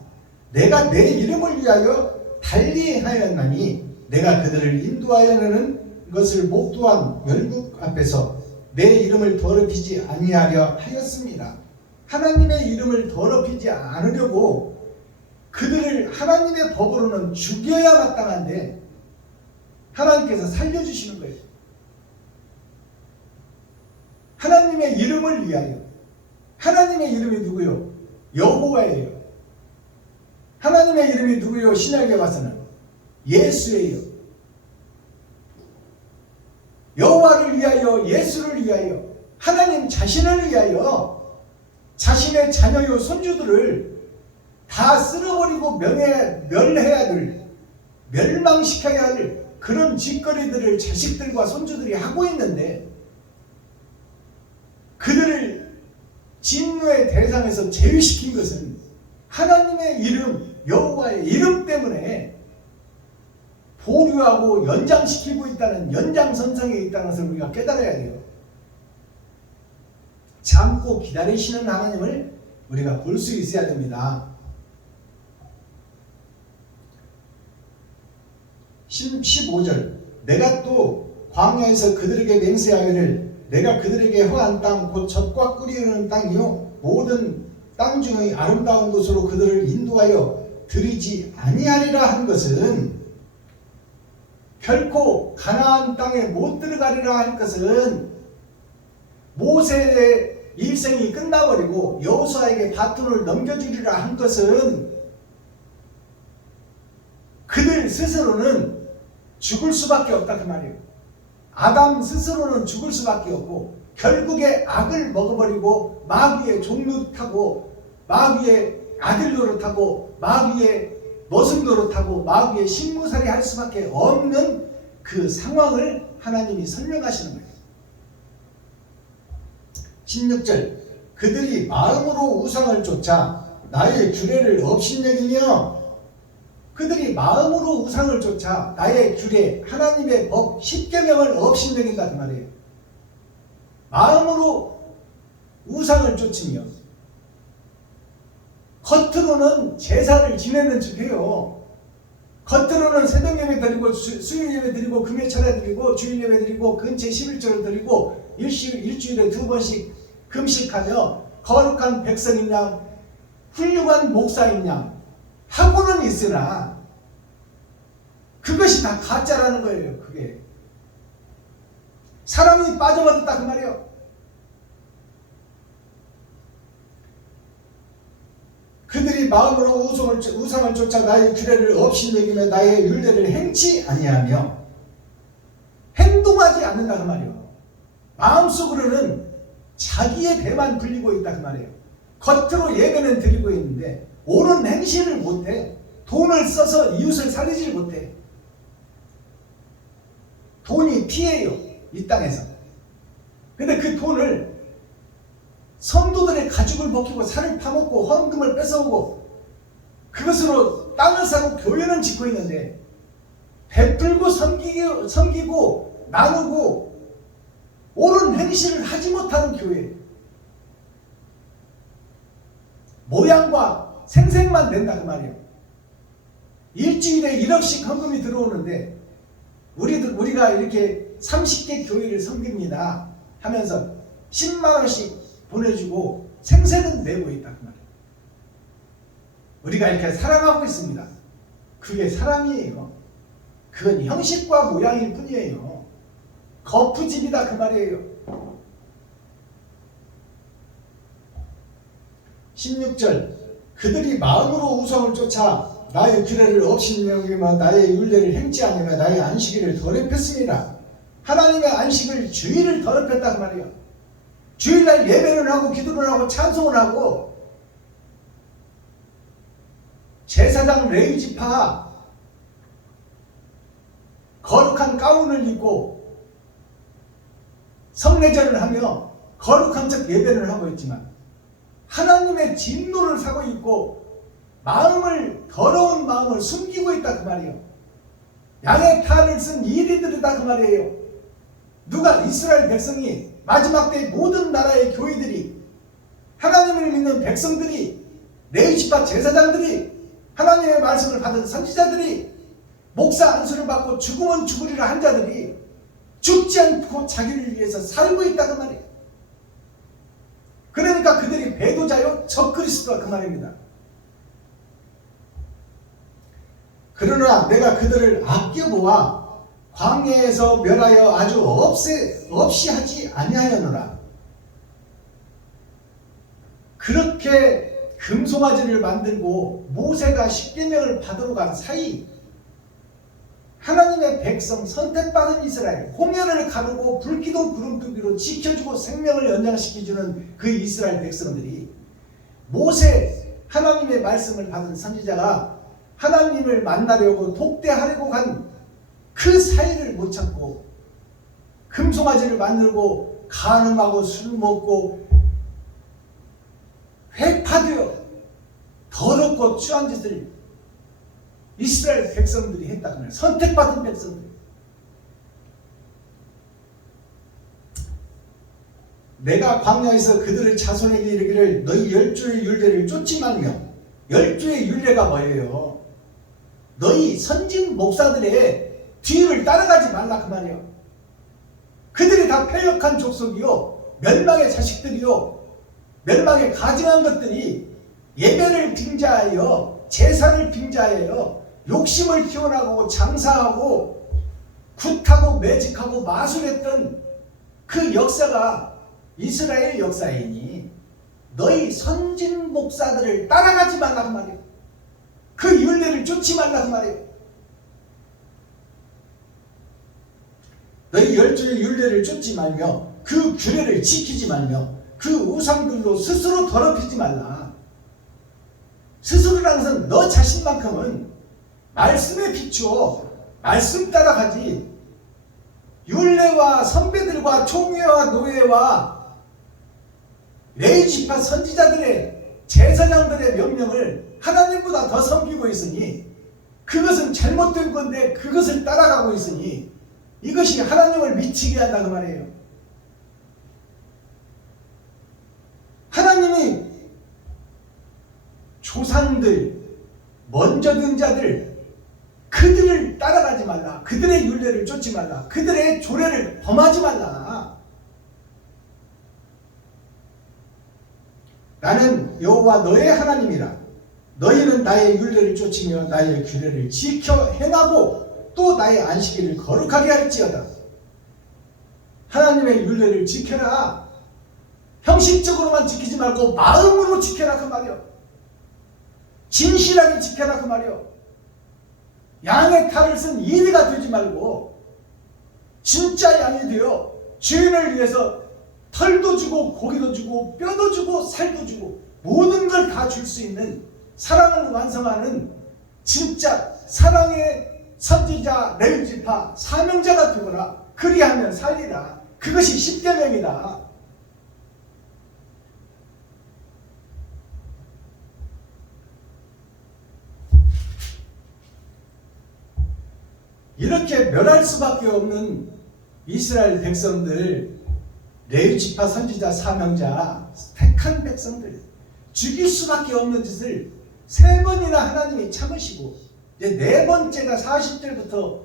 내가 내 이름을 위하여 달리 하였나니 내가 그들을 인도하여내는 것을 목도한 열국 앞에서 내 이름을 더럽히지 아니하려 하였습니다. 하나님의 이름을 더럽히지 않으려고 그들을 하나님의 법으로는 죽여야 마땅한데 하나님께서 살려주시는 거예요. 하나님의 이름을 위하여. 하나님의 이름이 누구요? 여호와예요. 하나님의 이름이 누구요? 신약에 와서는 예수예요. 여호와를 위하여, 예수를 위하여, 하나님 자신을 위하여 자신의 자녀요 손주들을 다 쓸어버리고 멸해야 될, 멸망시켜야 할 그런 짓거리들을 자식들과 손주들이 하고 있는데 그들을 진노의 대상에서 제외시킨 것은 하나님의 이름, 여호와의 이름 때문에 보류하고 연장시키고 있다는 연장선상에 있다는 것을 우리가 깨달아야 돼요. 참고 기다리시는 하나님을 우리가 볼 수 있어야 됩니다. 15절 내가 또 광야에서 그들에게 맹세하기를 내가 그들에게 허한 땅 곧 젖과 꿀이 흐르는 땅이요 모든 땅 중의 아름다운 곳으로 그들을 인도하여 들이지 아니하리라 한 것은 결코 가나안 땅에 못 들어가리라 할 것은 모세의 일생이 끝나버리고 여호수아에게 바톤을 넘겨주리라 한 것은 그들 스스로는 죽을 수밖에 없다 그 말이에요. 아담 스스로는 죽을 수밖에 없고 결국에 악을 먹어버리고 마귀의 종노릇하고 마귀의 아들 노릇하고 마귀의 머슴 노릇하고 마귀의 식무살이 할 수밖에 없는 그 상황을 하나님이 설명하시는 거예요. 16절 그들이 마음으로 우상을 쫓아 나의 규례를 업신여기며 그들이 마음으로 우상을 쫓아 나의 규례 하나님의 법 10계명을 업신여긴다 그 말이에요. 마음으로 우상을 쫓으며 겉으로는 제사를 지내는 척해요. 겉으로는 새벽 예배 드리고 수요일 예배 드리고 금요 철야 드리고 주일 예배 드리고 근체 11조를 드리고 일주일에 2번씩 금식하며 거룩한 백성인 양 훌륭한 목사인 양 하고는 있으나 그것이 다 가짜라는 거예요. 그게 사람이 빠져버렸다 그 말이에요. 그들이 마음으로 우상을 쫓아 나의 규례를 업신여기며 나의 율례를 행치 아니하며 행동하지 않는다 그 말이에요. 마음속으로는 자기의 배만 불리고 있다 그 말이에요. 겉으로 예배는 드리고 있는데 옳은 행실을 못해. 돈을 써서 이웃을 살리지 못해. 돈이 피해요. 이 땅에서. 근데 그 돈을 성도들의 가죽을 벗기고 살을 파먹고 헌금을 뺏어오고 그것으로 땅을 사고 교회는 짓고 있는데 베풀고 섬기고 나누고 옳은 행실을 하지 못하는 교회 모양과 생색만 낸다 그 말이에요. 일주일에 1억씩 헌금이 들어오는데 우리가 이렇게 30개 교회를 섬깁니다 하면서 10만원씩 보내주고 생색은 내고 있다 그 말이에요. 우리가 이렇게 사랑하고 있습니다. 그게 사랑이에요. 그건 형식과 모양일 뿐이에요. 거푸집이다 그 말이에요. 16절 그들이 마음으로 우상을 쫓아 나의 규례를 업신여기며 나의 율례를 행치 아니며 나의 안식일을 더럽혔습니다. 하나님의 안식을 주일을 더럽혔다 그 말이에요. 주일날 예배를 하고 기도를 하고 찬송을 하고 제사장 레위 지파 거룩한 가운을 입고 성례전을 하며 거룩한 척 예배를 하고 있지만 하나님의 진노를 사고 있고 더러운 마음을 숨기고 있다 그 말이에요. 양의 탈을 쓴 이리들이다 그 말이에요. 누가 이스라엘 백성이 마지막 때 모든 나라의 교회들이 하나님을 믿는 백성들이 레위 지파 제사장들이 하나님의 말씀을 받은 선지자들이 목사 안수를 받고 죽으면 죽으리라 한 자들이 죽지 않고 자기를 위해서 살고 있다 그 말이에요. 그러니까 그들이 배도자요 적그리스도라 그 말입니다. 그러나 내가 그들을 아껴보아 광야에서 멸하여 아주 없이 하지 아니하였노라. 그렇게 금송아지를 만들고 모세가 십계명을 받으러 간 사이 하나님의 백성 선택받은 이스라엘 홍해를 가르고 불기둥 구름투기로 지켜주고 생명을 연장시켜주는 그 이스라엘 백성들이 모세 하나님의 말씀을 받은 선지자가 하나님을 만나려고 독대하려고 간 그 사이를 못 참고 금송아지를 만들고 간음하고 술 먹고 회파되어 더럽고 추한 짓을 이스라엘 백성들이 했다고 해요. 선택받은 백성들. 내가 광야에서 그들의 자손에게 이르기를 너희 10주의 율례를 쫓지 말며 10주의 율례가 뭐예요? 너희 선진 목사들의 뒤를 따라가지 말라 그 말이에요. 그들이 다 패역한 족속이요 멸망의 자식들이요 멸망에 가증한 것들이 예배를 빙자하여 제사를 빙자하여 욕심을 키워나가고 장사하고 굿하고 매직하고 마술했던 그 역사가 이스라엘 역사이니 너희 선진 목사들을 따라가지 말라 그 말이에요. 그 율례를 쫓지 말라 그 말이에요. 너희 10주의 율례를 쫓지 말며 그 규례를 지키지 말며 그 우상들로 스스로 더럽히지 말라. 스스로라는 것은 너 자신만큼은 말씀에 비추어 말씀 따라가지 율례와 선배들과 총회와 노예와 레위 지파 선지자들의 제사장들의 명령을 하나님보다 더 섬기고 있으니 그것은 잘못된 건데 그것을 따라가고 있으니 이것이 하나님을 미치게 한다 그 말이에요. 하나님이 조상들 먼저 든 자들 그들을 따라가지 말라. 그들의 율례를 쫓지 말라. 그들의 조례를 범하지 말라. 나는 여호와 너의 하나님이라. 너희는 나의 율례를 쫓으며 나의 규례를 지켜 행하고 또 나의 안식일을 거룩하게 할지어다. 하나님의 율례를 지켜라. 형식적으로만 지키지 말고 마음으로 지켜라 그 말이요. 진실하게 지켜라 그 말이요. 양의 탈을 쓴 이리가 되지 말고 진짜 양이 되어 주인을 위해서 털도 주고 고기도 주고 뼈도 주고 살도 주고 모든 걸 다 줄 수 있는 사랑을 완성하는 진짜 사랑의 선지자 레위 지파 사명자가 되거라. 그리하면 살리라. 그것이 십계명이다. 이렇게 멸할 수밖에 없는 이스라엘 백성들, 레위 지파 선지자 사명자 택한 백성들, 죽일 수밖에 없는 짓을 3번이나 하나님이 참으시고 이제 4번째가 40절부터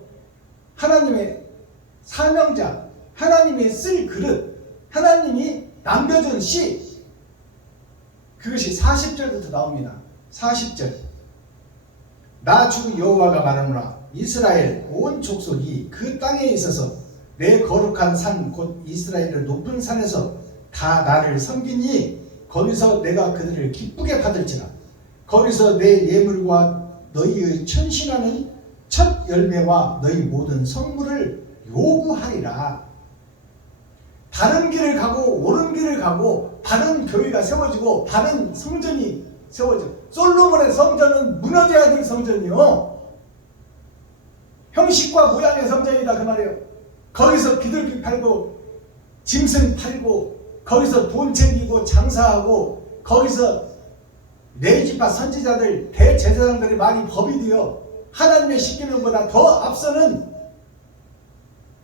하나님의 사명자, 하나님이 쓸 그릇, 하나님이 남겨준 씨, 그것이 40절부터 나옵니다. 40절 나 주 여호와가 말하노라. 이스라엘 온 족속이 그 땅에 있어서 내 거룩한 산 곧 이스라엘의 높은 산에서 다 나를 섬기니 거기서 내가 그들을 기쁘게 받을지라. 거기서 내 예물과 너희의 천신하는 첫 열매와 너희 모든 성물을 요구하리라. 바른 길을 가고 옳은 길을 가고 바른 교회가 세워지고 바른 성전이 세워져. 솔로몬의 성전은 무너져야 될 성전이요. 형식과 모양의 성전이다 그 말이에요. 거기서 비둘기 팔고 짐승 팔고 거기서 돈 챙기고 장사하고 거기서 레위지파 선지자들 대제사장들이 많이 법이 되어 하나님의 십계명보다 더 앞서는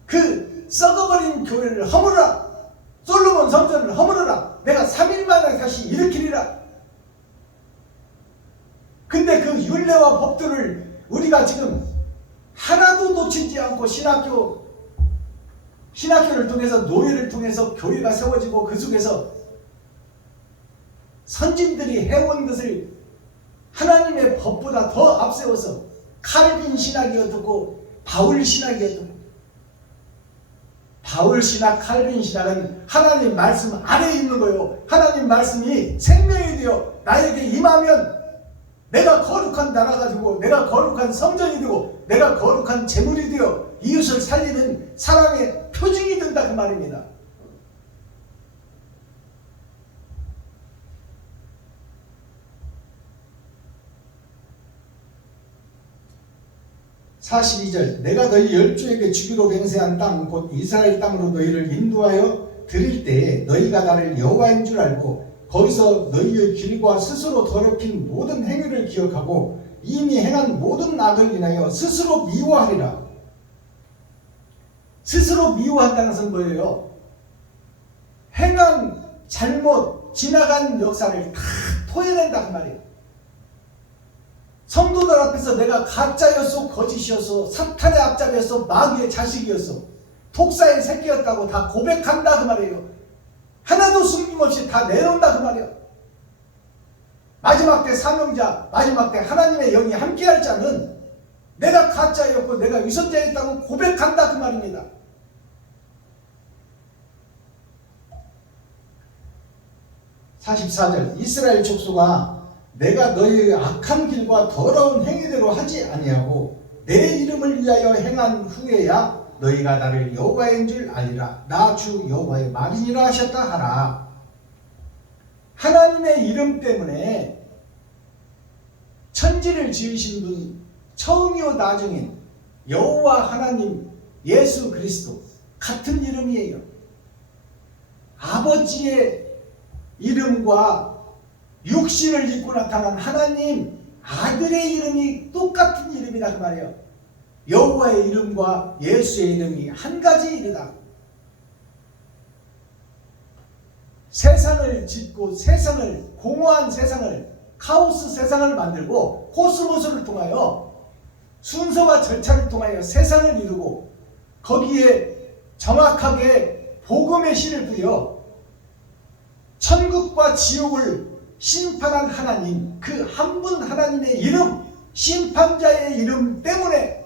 그 썩어버린 교회를 허물어라. 솔로몬 성전을 허물어라. 내가 3일 만에 다시 일으키리라. 근데 그 율례와 법들을 우리가 지금 하나도 놓치지 않고 신학교를 통해서 노예를 통해서 교회가 세워지고 그 속에서 선진들이 해온 것을 하나님의 법보다 더 앞세워서 칼빈 신학이 어떻고 바울 신학이 어떻고 바울 신학, 칼빈 신학은 하나님 말씀 아래에 있는 거예요. 하나님 말씀이 생명이 되어 나에게 임하면 내가 거룩한 나라가 되고 내가 거룩한 성전이 되고 내가 거룩한 재물이 되어 이웃을 살리는 사랑의 표징이 된다 그 말입니다. (42절) 내가 너희 열조에게 주기로 맹세한 땅 곧 이스라엘 땅으로 너희를 인도하여 드릴 때에 너희가 나를 여호와인 줄 알고 거기서 너희의 길과 스스로 더럽힌 모든 행위를 기억하고 이미 행한 모든 악을 인하여 스스로 미워하리라. 스스로 미워한다는 것은 뭐예요? 행한 잘못 지나간 역사를 다 토해낸다 그 말이에요. 성도들 앞에서 내가 가짜였어 거짓이었어 사탄의 앞잡이였어 마귀의 자식이었어 독사의 새끼였다고 다 고백한다 그 말이에요. 하나도 숨김없이 다 내놓는다 그 말이에요. 마지막 때 사명자, 마지막 때 하나님의 영이 함께할 자는 내가 가짜였고 내가 위선자였다고 고백한다 그 말입니다. (44절) 이스라엘 족속아 내가 너희의 악한 길과 더러운 행위대로 하지 아니하고 내 이름을 위하여 행한 후에야 너희가 나를 여호와인 줄 알리라. 나 주 여호와의 말이니라 하셨다 하라. 하나님의 이름 때문에 천지를 지으신 분 처음이요 나중인 여호와 하나님 예수 그리스도 같은 이름이에요. 아버지의 이름과 육신을 입고 나타난 하나님 아들의 이름이 똑같은 이름이다 그 말이에요. 여호와의 이름과 예수의 이름이 한 가지 이르다. 세상을 짓고 세상을 공허한 세상을 카오스 세상을 만들고 코스모스를 통하여 순서와 절차를 통하여 세상을 이루고 거기에 정확하게 복음의 씨를 뿌려 천국과 지옥을 심판한 하나님 그 한 분 하나님의 이름 심판자의 이름 때문에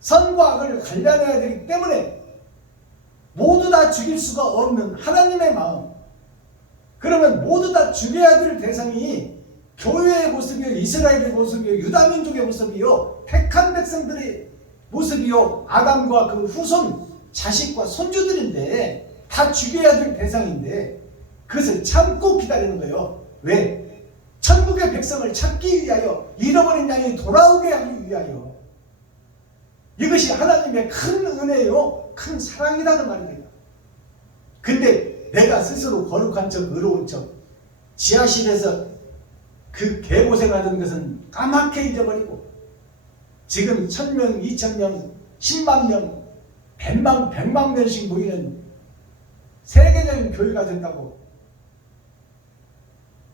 선과 악을 갈라내야 되기 때문에 모두 다 죽일 수가 없는 하나님의 마음. 그러면 모두 다 죽여야 될 대상이 교회의 모습이요 이스라엘의 모습이요 유다민족의 모습이요 택한 백성들의 모습이요 아담과 그 후손 자식과 손주들인데 다 죽여야 될 대상인데 그것을 참고 기다리는 거예요. 왜? 천국의 백성을 찾기 위하여 잃어버린 양이 돌아오게 하기 위하여. 이것이 하나님의 큰 은혜요 큰 사랑이다 그 말입니다. 근데 내가 스스로 거룩한 척 의로운 척 지하실에서 그 개고생하던 것은 까맣게 잊어버리고 지금 1000명, 2000명, 10만 명, 100만 명씩 모이는 세계적인 교회가 된다고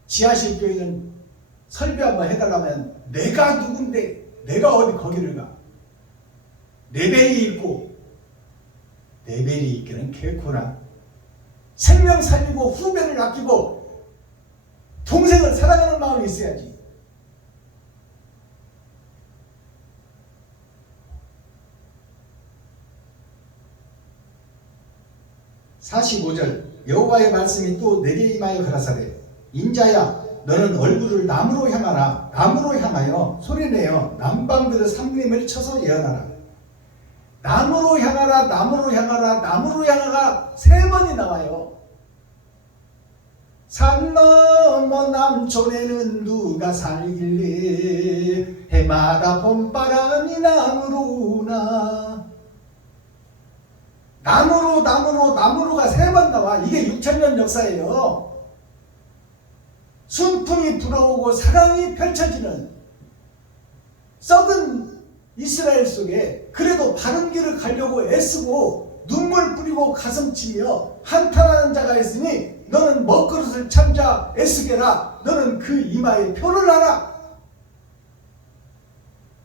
지하실 교회는 설교 한번 해달라면 내가 누군데 내가 어디 거기를 가. 레벨이 있고 레벨이 있기는 개코나 생명 살리고 후배를 아끼고 동생을 사랑하는 마음이 있어야지. (45절) 여호와의 말씀이 또 내게 임하여 가라사대 인자야 너는 얼굴을 남으로 향하라. 남으로 향하여 소리내어 남방들의 삼림을 쳐서 예언하라. 남으로 향하라 남으로 향하라 남으로 향하라 3번이 나와요. 산 넘어 남촌에는 누가 살길래 해마다 봄바람이 나무로 오나. 나무로가 3번 나와. 이게 6,000년 역사예요. 순풍이 불어오고 사랑이 펼쳐지는 썩은 이스라엘 속에 그래도 바른 길을 가려고 애쓰고 눈물 뿌리고 가슴 치며 한탄하는 자가 있으니 너는 먹그릇을 참자 애쓰게라. 너는 그 이마에 표를 하라.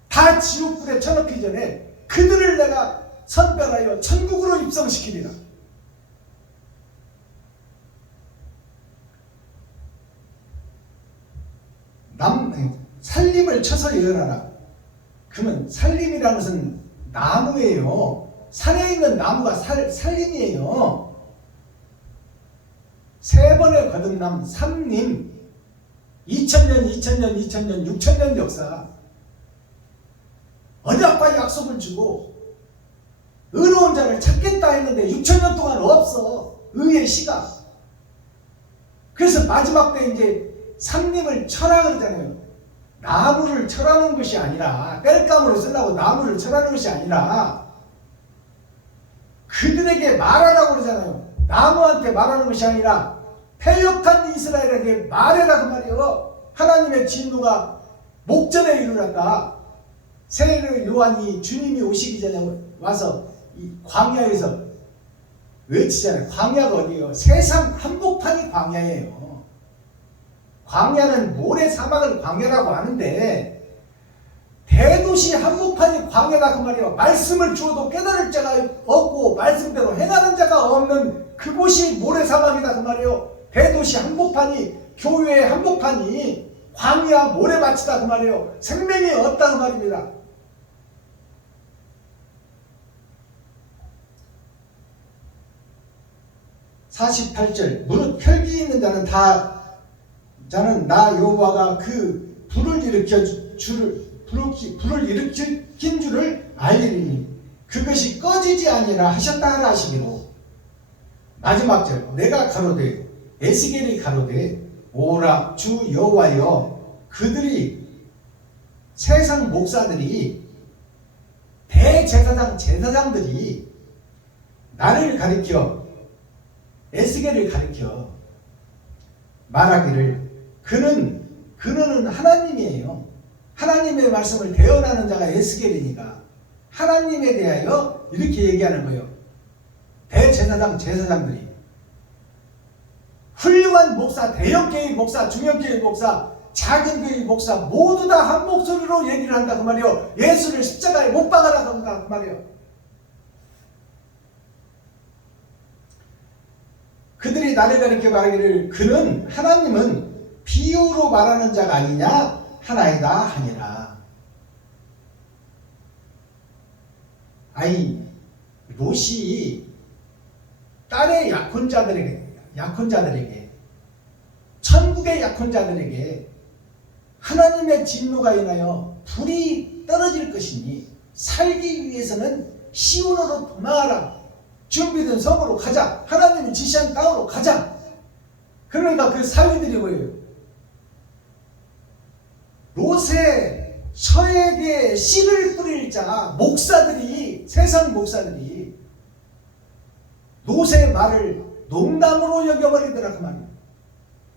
다 지옥불에 쳐넣기 전에 그들을 내가 선별하여 천국으로 입성시키리라. 살림을 쳐서 예언하라. 그러면 살림이라는 것은 나무예요. 산에 있는 나무가 살림이에요. 3번의 거듭남, 삼림, 2000년, 6,000년 역사. 언약과 약속을 주고 의로운 자를 찾겠다 했는데 6,000년 동안 없어. 의의 시가. 그래서 마지막 때 이제 삼림을 쳐라 그러잖아요. 나무를 쳐라는 것이 아니라, 땔감으로 쓰려고 나무를 쳐라는 것이 아니라 그들에게 말하라고 그러잖아요. 나무한테 말하는 것이 아니라 패역한 이스라엘에게 말해라 그 말이요. 하나님의 진노가 목전에 이르렀다. 세례 요한이 주님이 오시기 전에 와서 이 광야에서 외치잖아요. 광야가 어디예요? 세상 한복판이 광야예요. 광야는 모래 사막을 광야라고 하는데 대도시 한복판이 광야다 그 말이에요. 말씀을 주어도 깨달을 자가 없고 말씀대로 행하는 자가 없는 그곳이 모래 사막이다 그 말이에요. 대도시 한복판이, 교회의 한복판이 광야 모래밭이다 그 말이에요. 생명이 없다 그 말입니다. (48절) 무릇 혈기 있는 자는 나 여호와가 그 불을 일으킨 줄을 알리니 그것이 꺼지지 아니라 하셨다 하라 하시기로. 마지막 절 내가 가로되 에스겔이 가로되 오라 주 여호와여. 그들이 세상 목사들이 제사장들이 나를 가리켜 에스겔을 가리켜 말하기를 그는 하나님이에요. 하나님의 말씀을 대언하는 자가 에스겔이니까 하나님에 대하여 이렇게 얘기하는 거예요. 제사장들이 훌륭한 목사, 대형교회 목사, 중형교회 목사, 작은 교회 목사 모두 다 한 목소리로 얘기를 한다 그 말이에요. 예수를 십자가에 못 박아라 그 말이에요. 그들이 나를 가리켜 말하기를 하나님은 비유로 말하는 자가 아니냐 하나이다 하니라. 아니 롯이 딸의 약혼자들에게 천국의 약혼자들에게 하나님의 진노가 인하여 불이 떨어질 것이니 살기 위해서는 시온으로 도망하라. 준비된 성으로 가자. 하나님이 지시한 땅으로 가자. 그러니까 그 사위들이 뭐예요? 롯의 서에게 씨를 뿌릴 자 목사들이, 세상 목사들이 롯의 말을 농담으로 여겨버리더라 그 말이에요.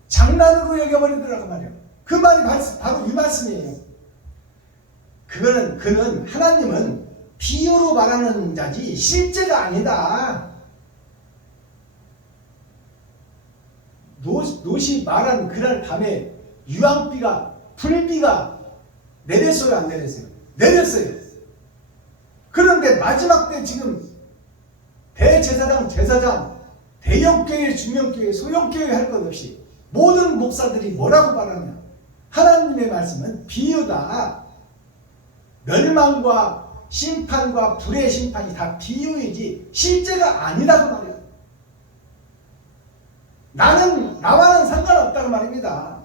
장난으로 여겨버리더라 그 말이에요. 그 말이 바로 이 말씀이에요. 하나님은 비유로 말하는 자지 실제가 아니다. 롯이 말한 그날 밤에 유황비가, 불비가 내렸어요 안 내렸어요? 내렸어요. 그런데 마지막 때 지금 제사장, 대형교회, 중형교회, 소형교회 할 것 없이 모든 목사들이 뭐라고 말하냐? 하나님의 말씀은 비유다. 멸망과 심판과 불의 심판이 다 비유이지 실제가 아니라고 말이야. 나와는 상관없다고 말입니다.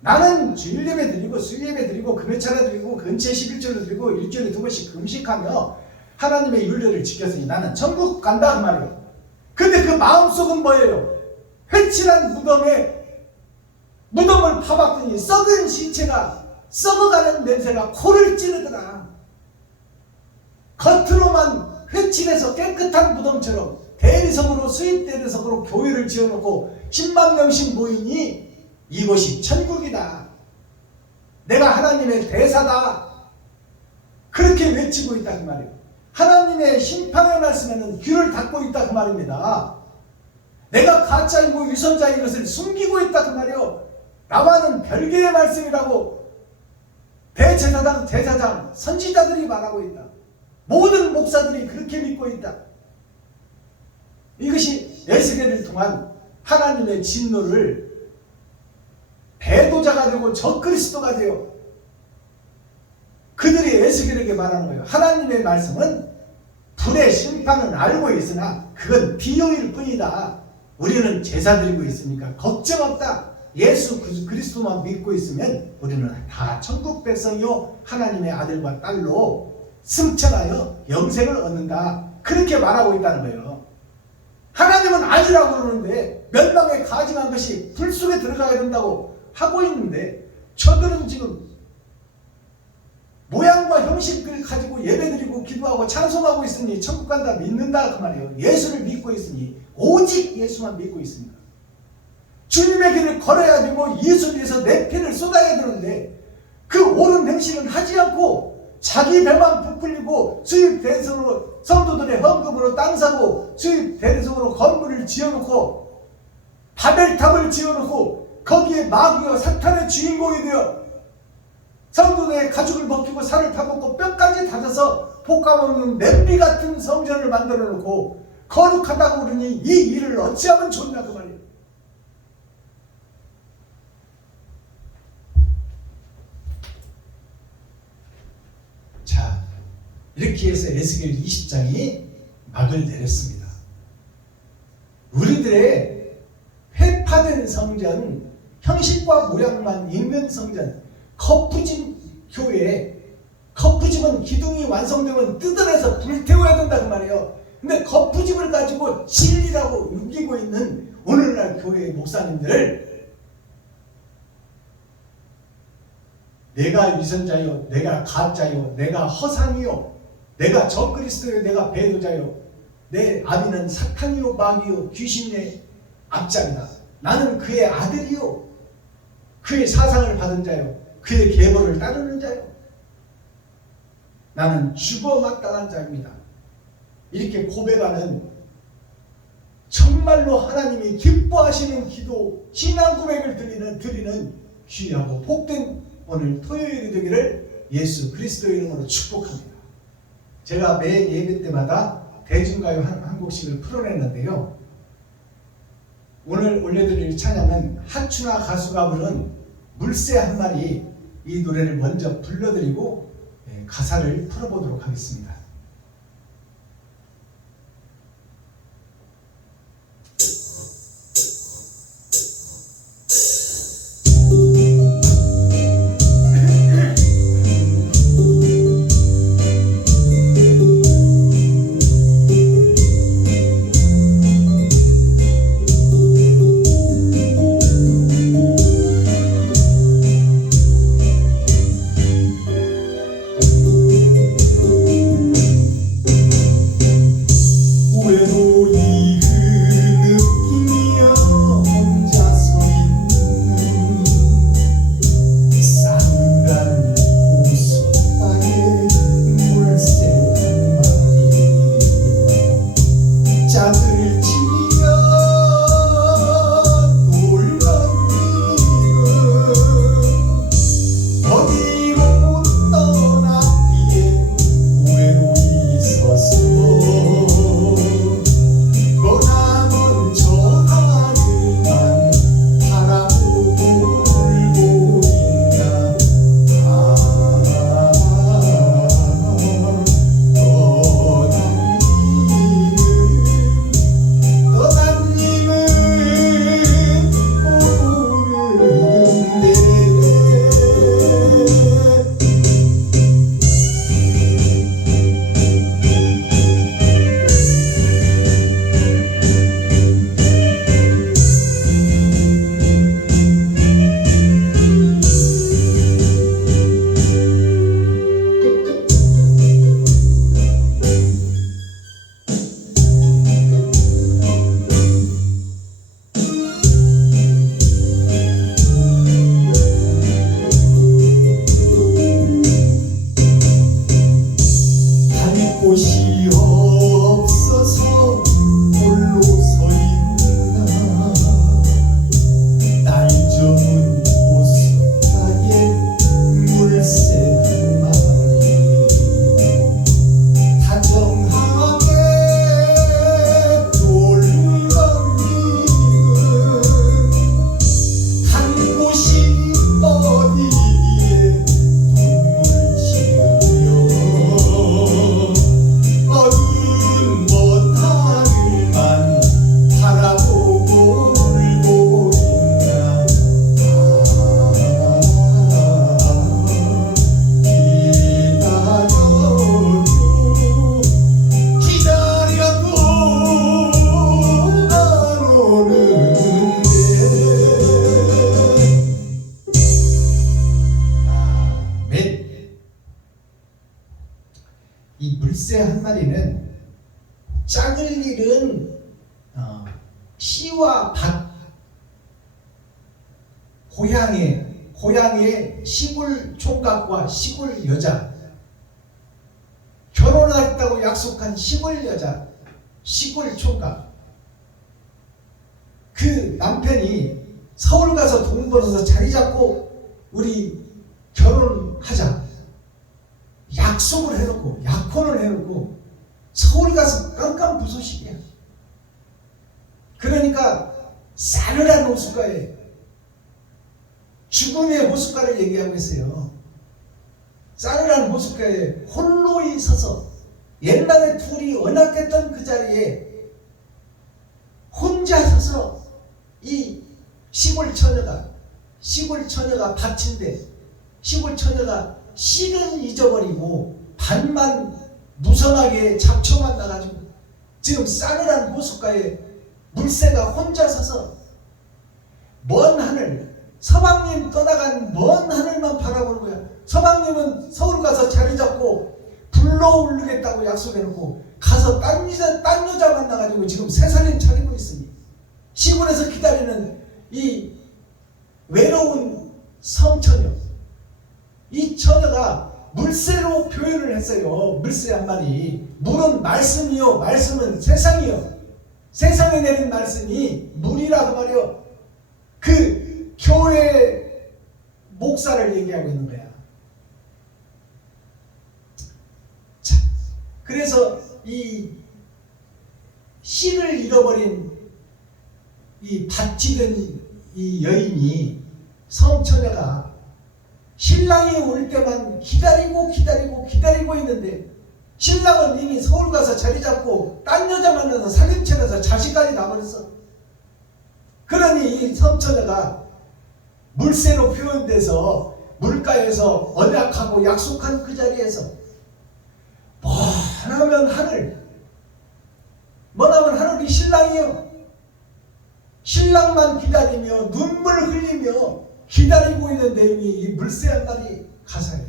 나는 주일 예배 드리고 수요 예배 드리고 금요차례 드리고 근체 11조를 드리고 일주일에 2번씩 금식하며 하나님의 율례를 지켰으니 나는 천국 간다 그 말이에요. 근데 그 마음속은 뭐예요? 회칠한 무덤을 파봤더니 썩은 시체가 썩어가는 냄새가 코를 찌르더라. 겉으로만 회칠해서 깨끗한 무덤처럼 대리석으로 수입 대리석으로 교회를 지어놓고 10만 명씩 모이니 이곳이 천국이다. 내가 하나님의 대사다. 그렇게 외치고 있다 그 말이에요. 하나님의 심판의 말씀에는 귀를 닫고 있다 그 말입니다. 내가 가짜이고 유선자인 것을 숨기고 있다 그 말이에요. 나와는 별개의 말씀이라고 대제사장, 제사장, 선지자들이 말하고 있다. 모든 목사들이 그렇게 믿고 있다. 이것이 에스겔을 통한 하나님의 진노를 배도자가 되고 적그리스도가 되어 그들이 에스겔에게 말하는 거예요. 하나님의 말씀은 불의 심판은 알고 있으나 그건 비용일 뿐이다. 우리는 제사 드리고 있으니까 걱정 없다. 예수 그리스도만 믿고 있으면 우리는 다 천국 백성이요 하나님의 아들과 딸로 승천하여 영생을 얻는다. 그렇게 말하고 있다는 거예요. 하나님은 아니라고 그러는데 멸망에 가증한 것이 불 속에 들어가야 된다고 하고 있는데 저들은 지금 모양과 형식을 가지고 예배드리고 기도하고 찬송하고 있으니 천국 간다 믿는다 그 말이에요. 예수를 믿고 있으니 오직 예수만 믿고 있으니까 주님의 길을 걸어야 되고 예수를 위해서 내 피를 쏟아야 되는데 그 옳은 행실은 하지 않고 자기 배만 부풀리고 수입 대리석으로 성도들의 헌금으로 땅 사고 수입 대리석으로 건물을 지어놓고 바벨탑을 지어놓고 거기에 마귀와 사탄의 주인공이 되어 성도들의 가죽을 벗기고 살을 타먹고 뼈까지 다져서 볶아먹는 냄비 같은 성전을 만들어 놓고 거룩하다고 그러니 이 일을 어찌하면 좋나 그 말이에요. 자, 이렇게 해서 에스겔 20장이 막을 내렸습니다. 우리들의 회파된 성전, 형식과 모양만 있는 성전, 거푸짐 교회, 거푸짐은 기둥이 완성되면 뜯어내서 불태워야 된다 그 말이에요. 근데 거푸짐을 가지고 진리라고 우기고 있는 오늘날 교회의 목사님들, 내가 위선자요, 내가 가짜요, 내가 허상이요, 내가 적그리스도요, 내가 배도자요, 내 아비는 사탄이요, 마귀요, 귀신의 앞장이다. 나는 그의 아들이요, 그의 사상을 받은 자요, 그의 계보를 따르는 자요, 나는 죽어 마땅한 자입니다. 이렇게 고백하는 정말로 하나님이 기뻐하시는 기도, 신앙 고백을 드리는 귀하고 복된 오늘 토요일이 되기를 예수 그리스도의 이름으로 축복합니다. 제가 매 예배 때마다 대중가요 한 곡씩을 풀어냈는데요. 오늘 올려드릴 찬양은 하추나 가수가 부른 물새 한 마리, 이 노래를 먼저 불러드리고 가사를 풀어보도록 하겠습니다. 이 물새 한 마리는 짝을 잃은 씨와 밭, 고향의 시골 총각과 시골 여자, 결혼하겠다고 약속한 시골 여자, 시골 총각, 그 남편이 서울 가서 돈 벌어서 자리 잡고 우리 결혼하자 약속을 해놓고 약혼을 해놓고 서울 가서 깜깜부소식이야. 그러니까 싸늘한 호숫가에 죽음의 호숫가를 얘기하고 있어요. 싸늘한 호숫가에 홀로이 서서 옛날에 둘이 언약했던 그 자리에 혼자 서서 이 시골 처녀가 밭인데 시골 처녀가 씨는 잊어버리고 밭만 무성하게 잡초만 나가지고 지금 싸늘한 호숫가에 물새가 혼자 서서 먼 하늘, 서방님 떠나간 먼 하늘만 바라보는 거야. 서방님은 서울 가서 자리 잡고 불러오르겠다고 약속해놓고 가서 딴 여자 만나가지고 지금 새살림 차리고 있으니 시골에서 기다리는 이 외로운 성처녀, 이 처녀가 물새로 표현을 했어요. 물새 한 마리. 물은 말씀이요, 말씀은 세상이요. 세상에 내린 말씀이 물이라고 말이요. 그 교회 목사를 얘기하고 있는 거야. 자, 그래서 이 씨를 잃어버린 이 밭지던 이 여인이, 성처녀가 신랑이 올 때만 기다리고 있는데 신랑은 이미 서울 가서 자리 잡고 딴 여자 만나서 살림 차려서 자식까지 낳아버렸어. 그러니 이 성처녀가 물새로 표현돼서 물가에서 언약하고 약속한 그 자리에서 머나먼 하늘이 신랑이요. 신랑만 기다리며 눈물 흘리며 기다리고 있는 내용이 이 물새 한 마리 가사예요.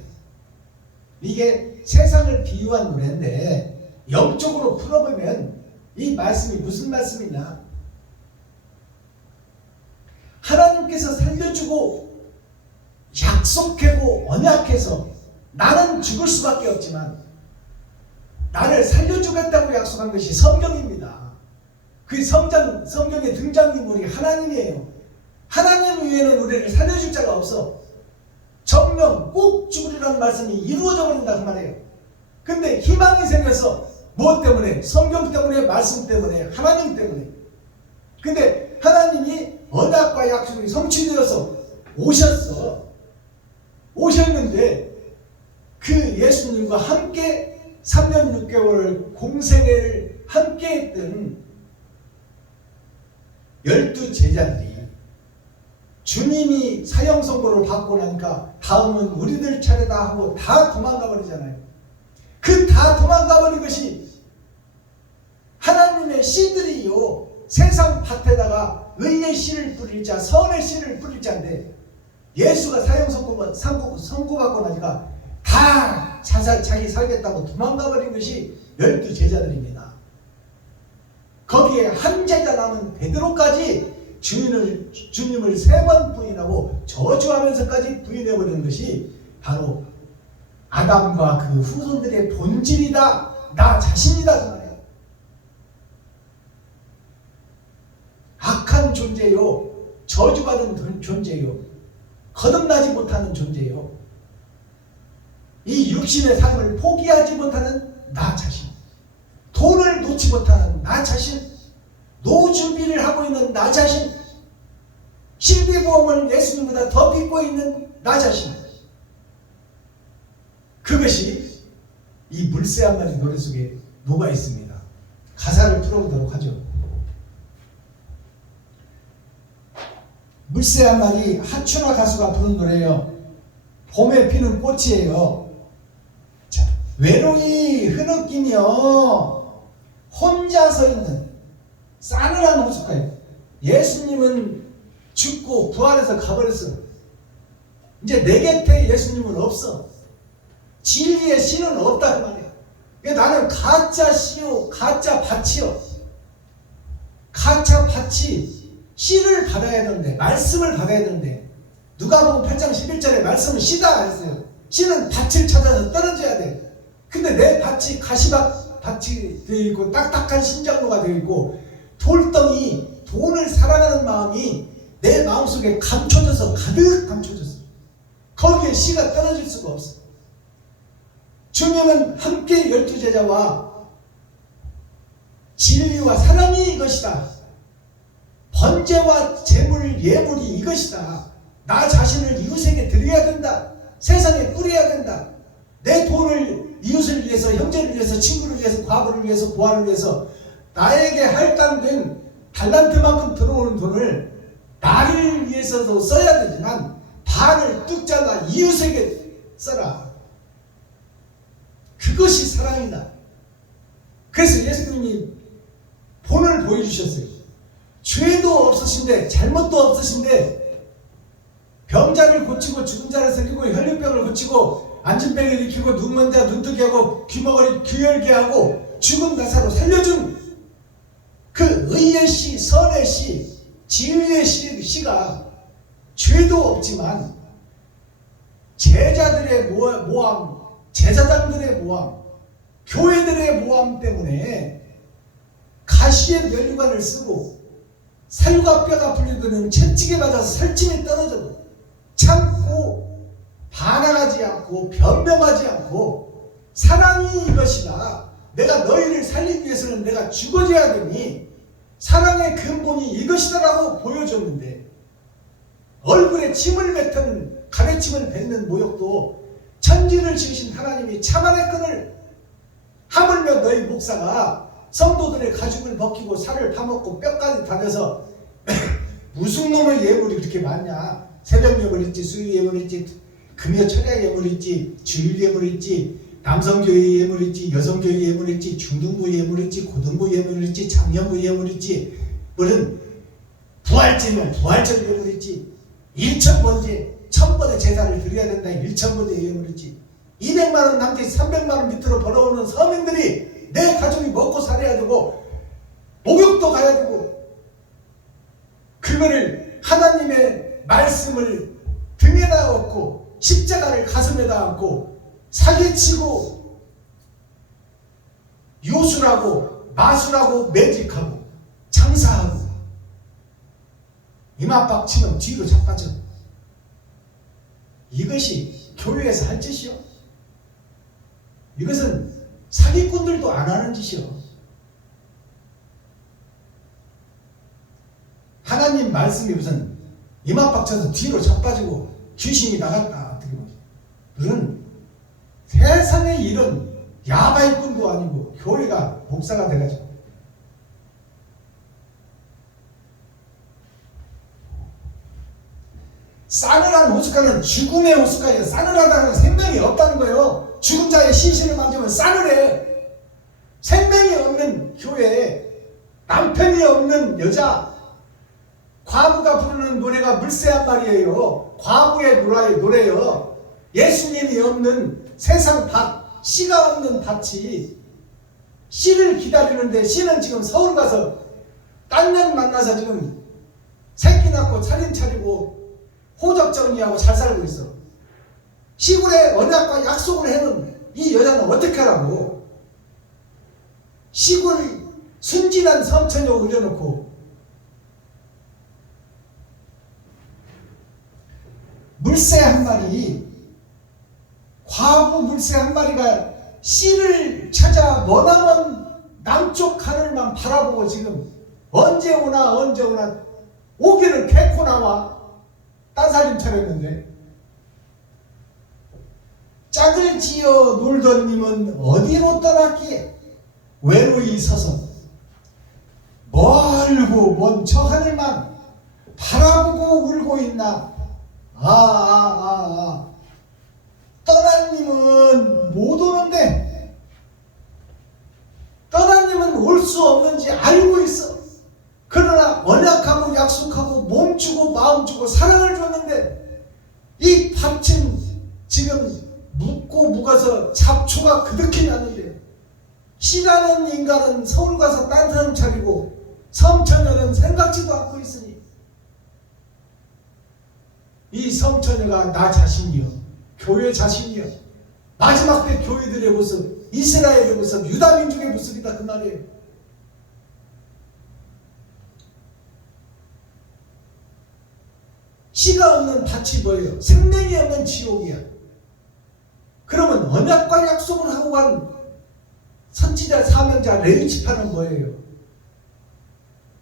이게 세상을 비유한 노래인데 영적으로 풀어보면 이 말씀이 무슨 말씀이냐? 하나님께서 살려주고 약속하고 언약해서 나는 죽을 수밖에 없지만 나를 살려주겠다고 약속한 것이 성경입니다. 그 성경의 등장인물이 하나님이에요. 하나님 외에는 우리를 살려줄 자가 없어. 정령 꼭 죽으리라는 말씀이 이루어져 버린다 그 말이에요. 근데 희망이 생겨서 무엇 때문에? 성경 때문에, 말씀 때문에, 하나님 때문에. 근데 하나님이 언약과 약속이 성취되어서 오셨는데 그 예수님과 함께 3년 6개월 공생애를 함께 했던 12 제자들이 주님이 사형 선고를 받고 나니까 다음은 우리들 차례다 하고 다 도망가 버리잖아요. 그 다 도망가 버린 것이 하나님의 씨들이요, 세상 밭에다가 의의 씨를 뿌릴 자, 선의 씨를 뿌릴 자인데 예수가 사형 선고받고 나니까 다 자기 살겠다고 도망가 버린 것이 12 제자들입니다. 거기에 한 제자 남은 베드로까지 주님을 3번 부인하고 저주하면서까지 부인해버리는 것이 바로 아담과 그 후손들의 본질이다, 나 자신이다 그 말이에요. 악한 존재요, 저주받은 존재요, 거듭나지 못하는 존재요, 이 육신의 삶을 포기하지 못하는 나 자신, 돈을 놓지 못하는 나 자신, 노 준비를 하고 있는 나 자신, 실비보험을 예수님보다 더 믿고 있는 나 자신, 그것이 이 물새 한 마리 노래 속에 녹아 있습니다. 가사를 풀어보도록 하죠. 물새 한 마리, 한춘화 가수가 부른 노래예요. 봄에 피는 꽃이에요. 자, 외로이 흐느끼며 혼자 서 있는 싸늘한 호숫가에 예수님은 죽고 부활해서 가버렸어. 이제 내 곁에 예수님은 없어. 진리의 신은 없다 그 말이야. 나는 가짜 씨요, 가짜 밭이요. 가짜 밭이 씨를 받아야 되는데, 말씀을 받아야 되는데, 누가복음 8장 11절에 말씀은 씨다 했어요. 씨는 밭을 찾아서 떨어져야 돼. 근데 내 밭이 밭이 되어 있고 딱딱한 신장로가 되어 있고 돌덩이, 돈을 사랑하는 마음이 내 마음속에 감춰져서 가득 감춰졌어. 거기에 씨가 떨어질 수가 없어. 주님은 함께 12제자와 진리와 사랑이 이것이다. 번제와 제물, 예물이 이것이다. 나 자신을 이웃에게 드려야 된다. 세상에 뿌려야 된다. 내 돈을 이웃을 위해서, 형제를 위해서, 친구를 위해서, 과부를 위해서, 고아를 위해서 나에게 할당된 달란트만큼 들어오는 돈을 나를 위해서도 써야 되지만 반을 뚝 잘라 이웃에게 써라. 그것이 사랑이다. 그래서 예수님이 본을 보여주셨어요. 죄도 없으신데, 잘못도 없으신데 병자를 고치고 죽은 자를 살리고 혈류병을 고치고 안진병을 일으키고 눈먼 자 눈뜨게 하고 귀머거리 귀열게 하고 죽은 나사로 살려준 그 의의 씨, 선의 씨, 진리의 씨가 죄도 없지만 제자들의 모함, 제사장들의 모함, 교회들의 모함 때문에 가시의 면류관을 쓰고 살과 뼈가 분리되는 채찍에 맞아서 살찜이 떨어져도 참고 반항하지 않고 변명하지 않고 사랑이 이것이다. 내가 너희를 살리기 위해서는 내가 죽어져야 되니 사랑의 근본이 이것이다라고 보여줬는데 얼굴에 침을 뱉는 가래침을 뱉는 모욕도 천지를 지으신 하나님이 참아낼 끈을 하물며 너희 목사가 성도들의 가죽을 벗기고 살을 파먹고 뼈까지 다려서 무슨 놈의 예물이 그렇게 많냐. 새벽 예물 있지, 수요 예물 있지, 금요 철야 예물 있지, 주일 예물 있지, 남성교회 예물 있지, 여성교회 예물 있지, 중등부 예물 있지, 고등부 예물 있지, 장년부 예물 있지, 뭐는 부활제면 부활절 예물 있지, 1,000번째 1,000번의 제사를 드려야 된다. 1,000번째 예물 있지. 200만원 남짓 300만원 밑으로 벌어오는 서민들이 내 가족이 먹고 살아야 되고 목욕도 가야 되고 그거를 하나님의 말씀을 등에다 얹고 십자가를 가슴에다 안고 사기치고 요술하고 마술하고 매직하고 장사하고 이마박 치면 뒤로 자빠져. 이것이 교회에서 할 짓이요. 이것은 사기꾼들도 안 하는 짓이요. 하나님 말씀이 무슨 이마박 쳐서 뒤로 자빠지고 귀신이 나갔다 어떻게 보죠. 그런 세상에 이런 야바이꾼도 아니고 교회가 목사가 돼가지고 싸늘한 호숫가는 죽음의 호숫가예요. 싸늘하다는 생명이 없다는 거예요. 죽은 자의 시신을 만지면 싸늘해. 생명이 없는 교회에 남편이 없는 여자, 과부가 부르는 노래가 물새 한 마리예요. 과부의 노래요. 예수님이 없는 세상 밭, 씨가 없는 밭이 씨를 기다리는데 씨는 지금 서울 가서 딴 년 만나서 지금 새끼 낳고 차림 차리고 호적 정리하고 잘 살고 있어. 시골에 언약과 약속을 해놓은 이 여자는 어떻게 하라고. 시골 순진한 섬처녀 올려놓고 물새 한 마리, 과부 물새 한 마리가 씨를 찾아 머나먼 남쪽 하늘만 바라보고 지금 언제 오나 오기는 개코 나와. 딴살림 차렸는데 짝을 지어 놀던 님은 어디로 떠났기에 외로이 서서 멀고 먼 저 하늘만 바라보고 울고 있나. 떠난 님은 못 오는데 떠난 님은 올 수 없는지 알고 있어. 그러나 언약하고 약속하고 몸 주고 마음 주고 사랑을 줬는데 이 밭은 지금 묵고 묵어서 잡초가 그득히 나는데 C라는 인간은 서울 가서 딴 사람 차리고 성처녀는 생각지도 않고 있으니 이 성처녀가 나 자신이요, 교회 자신이요, 마지막 때 교회들의 모습, 이스라엘의 모습, 유다 민족의 모습이다 그 말이에요. 씨가 없는 밭이 뭐예요? 생명이 없는 지옥이야. 그러면 언약과 약속을 하고 간 선지자 사명자 레위 지파는 뭐예요?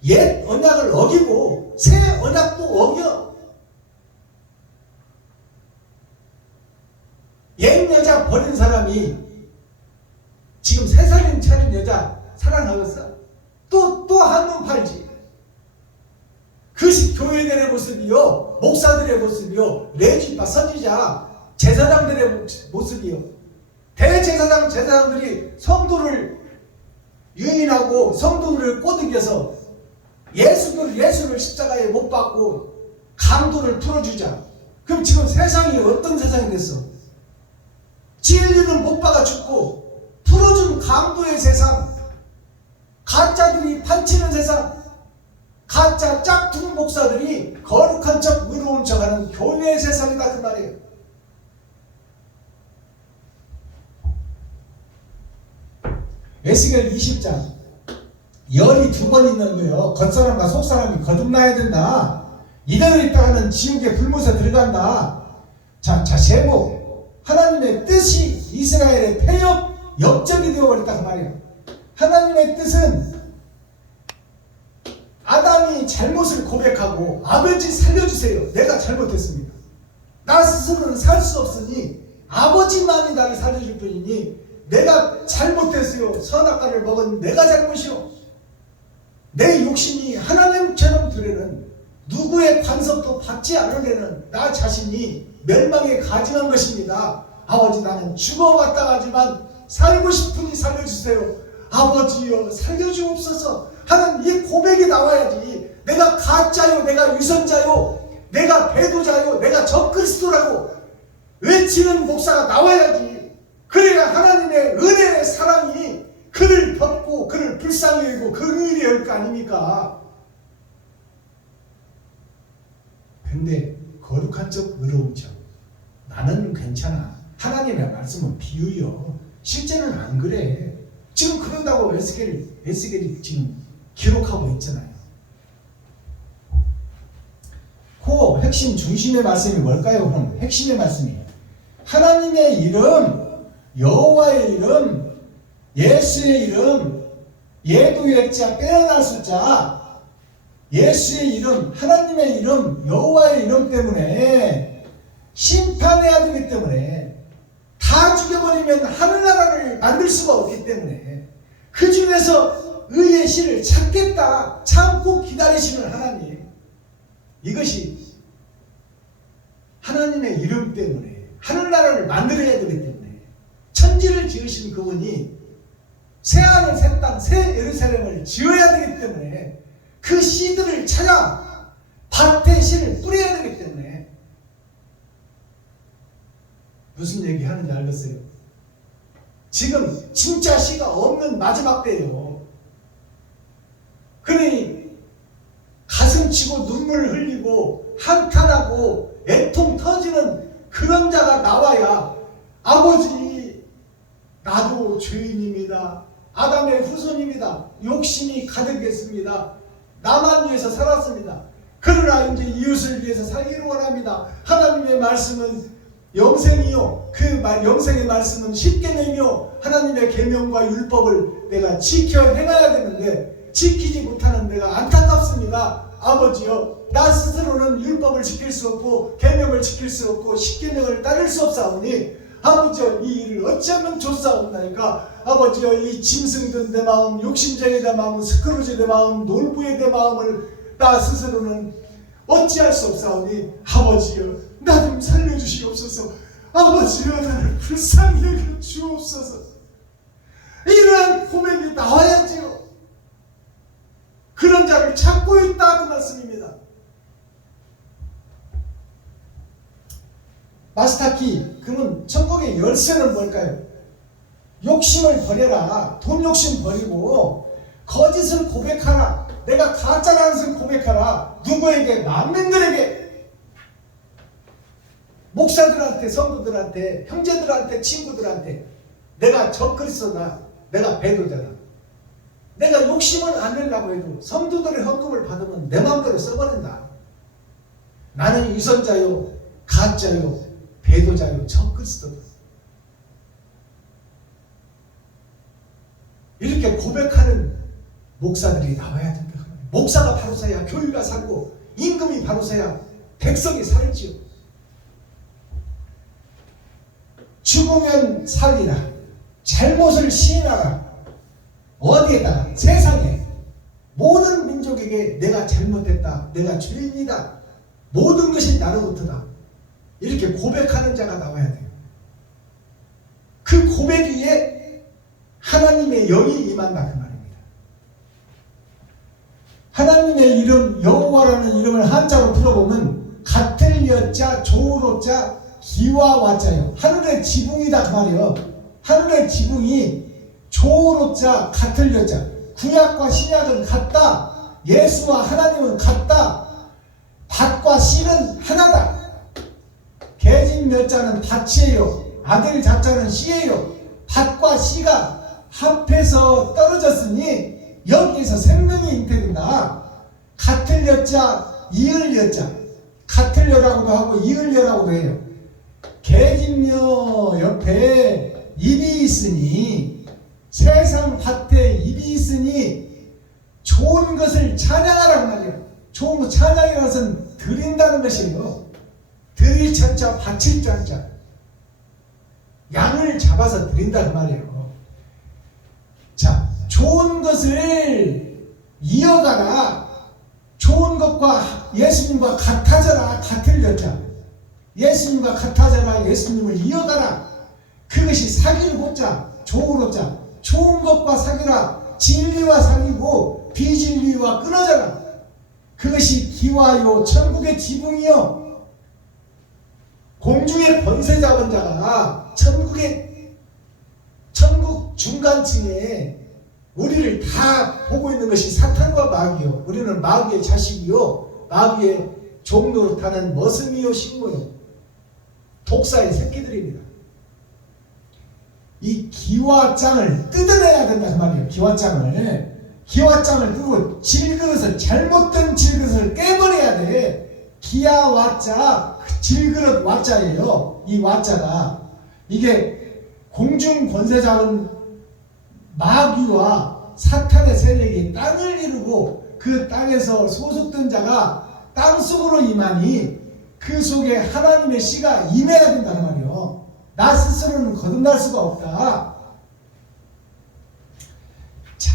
옛 언약을 어기고 새 언약도 어겨. 옛 여자 버린 사람이 지금 새 살림 차린 여자 사랑하겠어? 또 한 놈 팔지. 그것이 교회들의 모습이요, 목사들의 모습이요, 레위지파 선지자 제사장들의 모습이요. 대제사장 제사장들이 성도를 유인하고 성도를 꼬드겨서 예수를 십자가에 못 박고 강도를 풀어주자. 그럼 지금 세상이 어떤 세상이 됐어? 진리는 못 박아 죽고 풀어준 강도의 세상, 가짜들이 판치는 세상, 가짜 짝퉁 목사들이 거룩한 척 의로운 척하는 교회의 세상이다 그 말이에요. 에스겔 20장 열이 2번 있는 거예요. 겉사람과 속사람이 거듭나야 된다. 이대로 있다가는 지옥의 불못에 들어간다. 자 제목, 하나님의 뜻이 이스라엘의 폐역 역적이 되어버렸다 그 말이에요. 하나님의 뜻은 아담이 잘못을 고백하고 아버지 살려주세요, 내가 잘못했습니다, 나 스스로는 살 수 없으니 아버지만이 나를 살려줄 뿐이니 내가 잘못했어요, 선악과를 먹은 내가 잘못이요, 내 욕심이 하나님처럼 되려는, 누구의 간섭도 받지 않으려는 나 자신이 멸망에 가증한 것입니다. 아버지 나는 죽어왔다 하지만 살고 싶으니 살려주세요, 아버지여 살려주옵소서 하는 이 고백이 나와야지. 내가 가짜요, 내가 유선자요, 내가 배도자요, 내가 적그리스도라고 외치는 목사가 나와야지. 그래야 하나님의 은혜의 사랑이 그를 덮고 그를 불쌍히 여기고 그 은혜의 열 거 아닙니까? 근데 거룩한 척 의로운 척, 나는 괜찮아, 하나님의 말씀은 비유요, 실제는 안 그래. 지금 그런다고 에스겔이 지금 기록하고 있잖아요. 그 핵심 중심의 말씀이 뭘까요? 그럼 핵심의 말씀이 하나님의 이름, 여호와의 이름, 예수의 이름, 예도 액자 빼어날 숫자, 예수의 이름, 하나님의 이름, 여호와의 이름 때문에 심판해야 되기 때문에, 다 죽여버리면 하늘나라를 만들 수가 없기 때문에 그 중에서 의의 씨를 찾겠다 참고 기다리시는 하나님, 이것이 하나님의 이름 때문에 하늘나라를 만들어야 되기 때문에 천지를 지으신 그분이 새하늘 새 땅 새 예루살렘을 지어야 되기 때문에 그 씨들을 찾아 밭에 씨를 뿌려야 되기 때문에. 무슨 얘기 하는지 알겠어요? 지금 진짜 씨가 없는 마지막 때예요. 그러니 가슴 치고 눈물 흘리고 한탄하고 애통 터지는 그런 자가 나와야, 아버지 나도 죄인입니다, 아담의 후손입니다, 욕심이 가득했습니다, 나만 위해서 살았습니다, 그러나 이제 이웃을 위해서 살기를 원합니다, 하나님의 말씀은 영생이요, 그 영생의 말씀은 십계명이요, 하나님의 계명과 율법을 내가 지켜 행해야 되는데 지키지 못하는 내가 안타깝습니다. 아버지요, 나 스스로는 율법을 지킬 수 없고 계명을 지킬 수 없고 십계명을 따를 수 없사오니 아버지여 이 일을 어찌하면 좋사옵나이까. 아버지여 이 짐승된 내 마음, 욕심쟁이 내 마음, 스크루지 내 마음, 놀부의 내 마음을 나 스스로는 어찌할 수 없사오니 아버지여 나 좀 살려주시옵소서. 아버지여 나를 불쌍히 여겨 주옵소서. 이러한 고백이 나와야지요. 그런 자를 찾고 있다 그 말씀입니다. 마스터키, 그러면 천국의 열쇠는 뭘까요? 욕심을 버려라. 돈 욕심 버리고 거짓을 고백하라. 내가 가짜라는 것을 고백하라. 누구에게? 만민들에게. 목사들한테, 성도들한테, 형제들한테, 친구들한테. 내가 적그리스도다. 내가 배도자다. 내가 욕심을 안 내려고 해도 성도들의 헌금을 받으면 내 마음대로 써버린다. 나는 위선자요, 가짜요, 배도자요, 적그리스도다. 이렇게 고백하는 목사들이 나와야 된다. 목사가 바로 서야 교회가 살고 임금이 바로 서야 백성이 살지요. 죽으면 살리라. 잘못을 시인하라. 어디에다가? 세상에 모든 민족에게 내가 잘못했다. 내가 죄인이다. 모든 것이 나로부터다. 이렇게 고백하는 자가 나와야 돼요. 그 고백 위에 하나님의 영이 임한다 그 말입니다. 하나님의 이름 여호와라는 이름을 한자로 풀어보면 같을 여자 조로자 기와 와자요. 하늘의 지붕이다 그 말이에요. 하늘의 지붕이 조로자 같을 여자. 구약과 신약은 같다. 예수와 하나님은 같다. 밭과 씨는 하나다. 계집 몇 자는 밭이에요. 아들 잡자는 씨예요. 밭과 씨가 합해서 떨어졌으니 여기에서 생명이 잉태된다. 같을 여자, 이을 여자. 같을 여라고도 하고 이을 여라고도 해요. 계집녀 옆에 입이 있으니 세상 밭에 입이 있으니 좋은 것을 찬양하라고 말이에요. 좋은 것 찬양이라는 것은 드린다는 것이에요. 드릴 찬자 바칠 찬자. 양을 잡아서 드린다는 말이에요. 자, 좋은 것을 이어가라. 좋은 것과 예수님과 같아져라. 같을 여자. 예수님과 같아져라. 예수님을 이어가라. 그것이 사귀고자 좋으로자. 좋은 것과 사귀라. 진리와 사귀고 비진리와 끊어져라. 그것이 기와요 천국의 지붕이요. 공중의 권세 잡은 자가 천국 중간층에 우리를 다 보고 있는 것이 사탄과 마귀요. 우리는 마귀의 자식이요. 마귀의 종로를 타는 머슴이요 식모요. 독사의 새끼들입니다. 이 기와장을 뜯어내야 된다 그 말이에요. 기와장을 뜯고 질그릇을 잘못된 질그릇을 깨버려야 돼. 기야 와자 질그릇 와자예요. 이 와자가 이게 공중 권세 잡은 마귀와 사탄의 세력이 땅을 이루고 그 땅에서 소속된 자가 땅속으로 임하니 그 속에 하나님의 씨가 임해야 된다는 말이에요. 나 스스로는 거듭날 수가 없다. 자,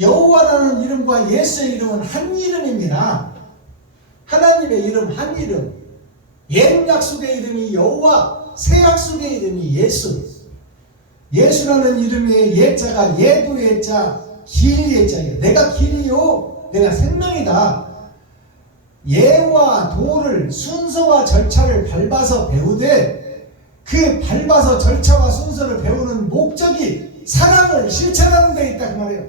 여호와라는 이름과 예수의 이름은 한 이름입니다. 하나님의 이름 한 이름. 옛 약속의 이름이 여호와, 새 약속의 이름이 예수. 예수라는 이름의 예자가 예도 예자, 길 예자예요. 내가 길이요, 내가 생명이다. 예와 도를 순서와 절차를 밟아서 배우되 그 밟아서 절차와 순서를 배우는 목적이 사랑을 실천하는 데 있다 그 말이에요.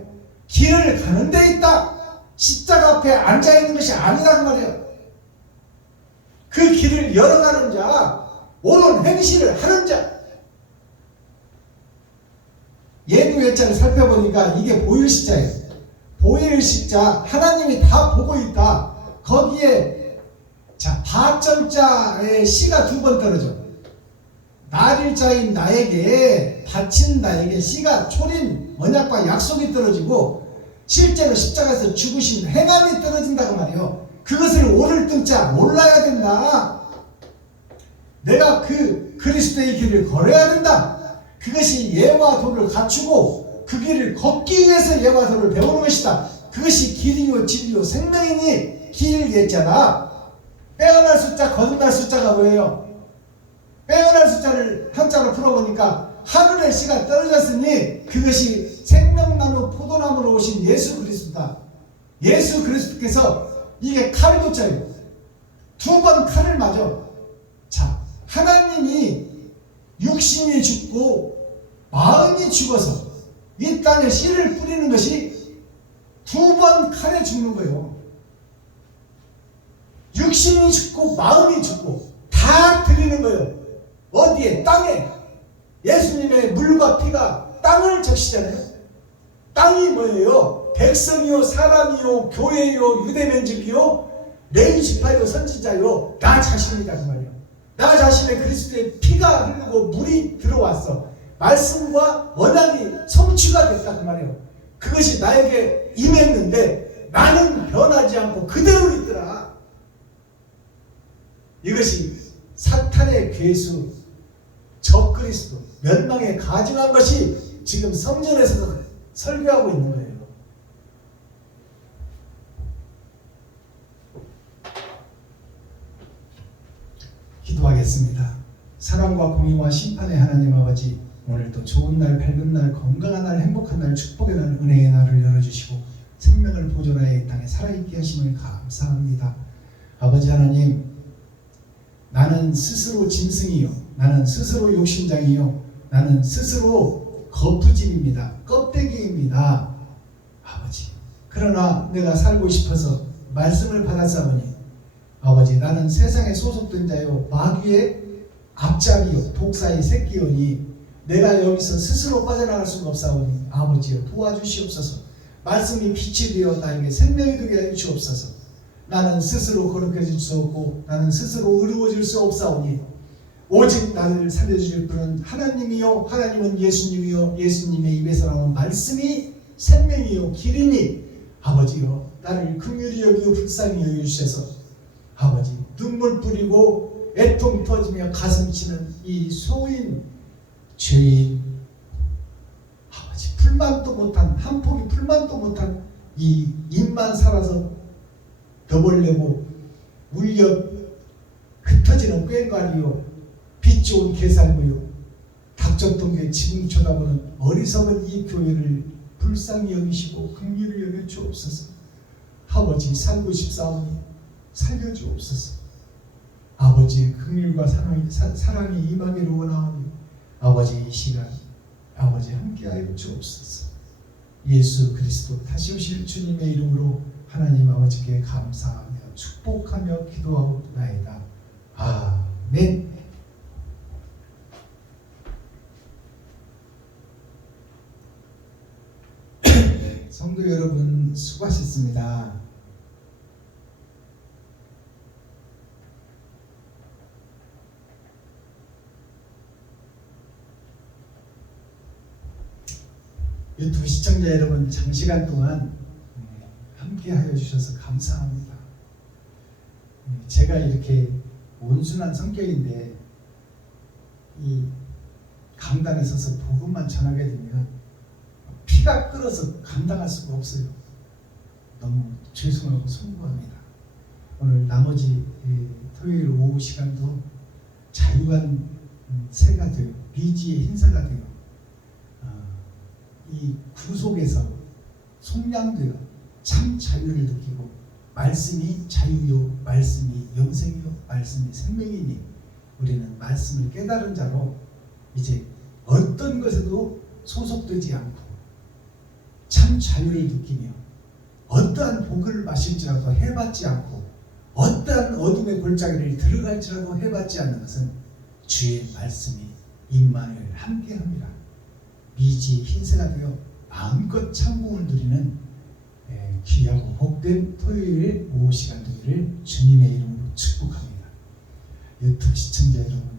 길을 가는 데 있다. 십자가 앞에 앉아있는 것이 아니다 그 말이에요. 그 길을 열어가는 자, 옳은 행실을 하는 자. 예도 예자를 살펴보니까 이게 보일시자예요. 보일시자, 하나님이 다 보고 있다. 거기에 자 바점자의 씨가 두 번 떨어져. 날일자인 나에게 바친 나에게 씨가 초림 언약과 약속이 떨어지고 실제로 십자가에서 죽으신 행함이 떨어진다고 말이에요. 그것을 오를 등자 몰라야 된다. 내가 그 그리스도의 길을 걸어야 된다. 그것이 예와 도를 갖추고 그 길을 걷기 위해서 예와 도를 배우는 것이다. 그것이 길이요 진리요 생명이니 길 예자다. 빼어날 숫자 거듭날 숫자가 뭐예요? 빼어날 숫자를 한자로 풀어보니까 하늘의 씨가 떨어졌으니 그것이 생명나무 포도나무로 오신 예수 그리스도다. 예수 그리스도께서 이게 칼도자예요. 두 번 칼을 맞아. 자, 하나님이 육신이 죽고 마음이 죽어서 이 땅에 씨를 뿌리는 것이 2번 칼에 죽는 거예요. 육신이 죽고 마음이 죽고 다 드리는 거예요. 어디에? 땅에. 예수님의 물과 피가 땅을 적시잖아요. 땅이 뭐예요? 백성이요, 사람이요, 교회요, 유대민족이요, 레위지파요, 선지자요, 나 자신이다 그 말이에요. 나 자신의 그리스도의 피가 흐르고 물이 들어왔어. 말씀과 언약이 성취가 됐다 그 말이에요. 그것이 나에게 임했는데 나는 변하지 않고 그대로 있더라. 이것이 사탄의 괴수, 적그리스도, 멸망에 가증한 것이 지금 성전에서 설교하고 있는 거예요. 기도하겠습니다. 사랑과 공의와 심판의 하나님 아버지, 오늘도 좋은 날, 밝은 날, 건강한 날, 행복한 날, 축복의 날, 은혜의 날을 열어주시고 생명을 보존하여 이 땅에 살아있게 하심을 감사합니다. 아버지 하나님, 나는 스스로 짐승이요, 나는 스스로 욕심장이요, 나는 스스로 거푸집입니다. 껍데기입니다. 아버지, 그러나 내가 살고 싶어서 말씀을 받았사오니 아버지, 나는 세상에 소속된 자요, 마귀의 앞잡이요, 독사의 새끼요니 내가 여기서 스스로 빠져나갈 수가 없사오니 아버지여 도와주시옵소서. 말씀이 빛이 되어 나에게 생명이 되게 하여 주옵소서. 나는 스스로 거룩해질 수 없고 나는 스스로 의로워질 수 없사오니 오직 나를 살려주실 분은 하나님이요, 하나님은 예수님이요, 예수님의 입에서 나온 말씀이 생명이요 길이니 아버지여 나를 긍휼히 여기고 불쌍히 여겨주셔서 아버지, 눈물 뿌리고 애통 터지며 가슴 치는 이 소인 죄인 아버지, 풀만도 못한, 한 포기 풀만도 못한 이 입만 살아서 더벌레고 울려 흩어지는 꽹과리요, 빛 좋은 개살구요, 닥쳤던 게 지금 쳐다보는 어리석은 이 교회를 불쌍히 여기시고 긍휼히 여겨 주옵소서. 아버지, 살고 싶사오니 살려주옵소서. 아버지의 긍휼과 사랑이 임하기를 원하오니 아버지, 이 시간 아버지 함께하여 주옵소서. 예수 그리스도 다시 오실 주님의 이름으로 하나님 아버지께 감사하며 축복하며 기도하옵나이다. 아멘. 성도 여러분, 수고하셨습니다. 유튜브 시청자 여러분, 장시간 동안 함께 하여 주셔서 감사합니다. 제가 이렇게 온순한 성격인데 이 강단에 서서 복음만 전하게 되면 피가 끓어서 감당할 수가 없어요. 너무 죄송하고 송구합니다. 오늘 나머지 토요일 오후 시간도 자유한 새가 되어 미지의 흰새가 되어 이 구속에서 속량되어 참 자유를 느끼고 말씀이 자유요, 말씀이 영생이요, 말씀이 생명이니 우리는 말씀을 깨달은 자로 이제 어떤 것에도 소속되지 않고 참 자유를 느끼며 어떠한 복을 마실지라도 해받지 않고 어떠한 어둠의 골짜기를 들어갈지라도 해받지 않는 것은 주의 말씀이 임마누엘 함께합니다. 미지 흰새가 되어 마음껏 참공을 누리는 귀하고 복된 토요일 오후 시간 되기를 주님의 이름으로 축복합니다. 유튜브 시청자 여러분,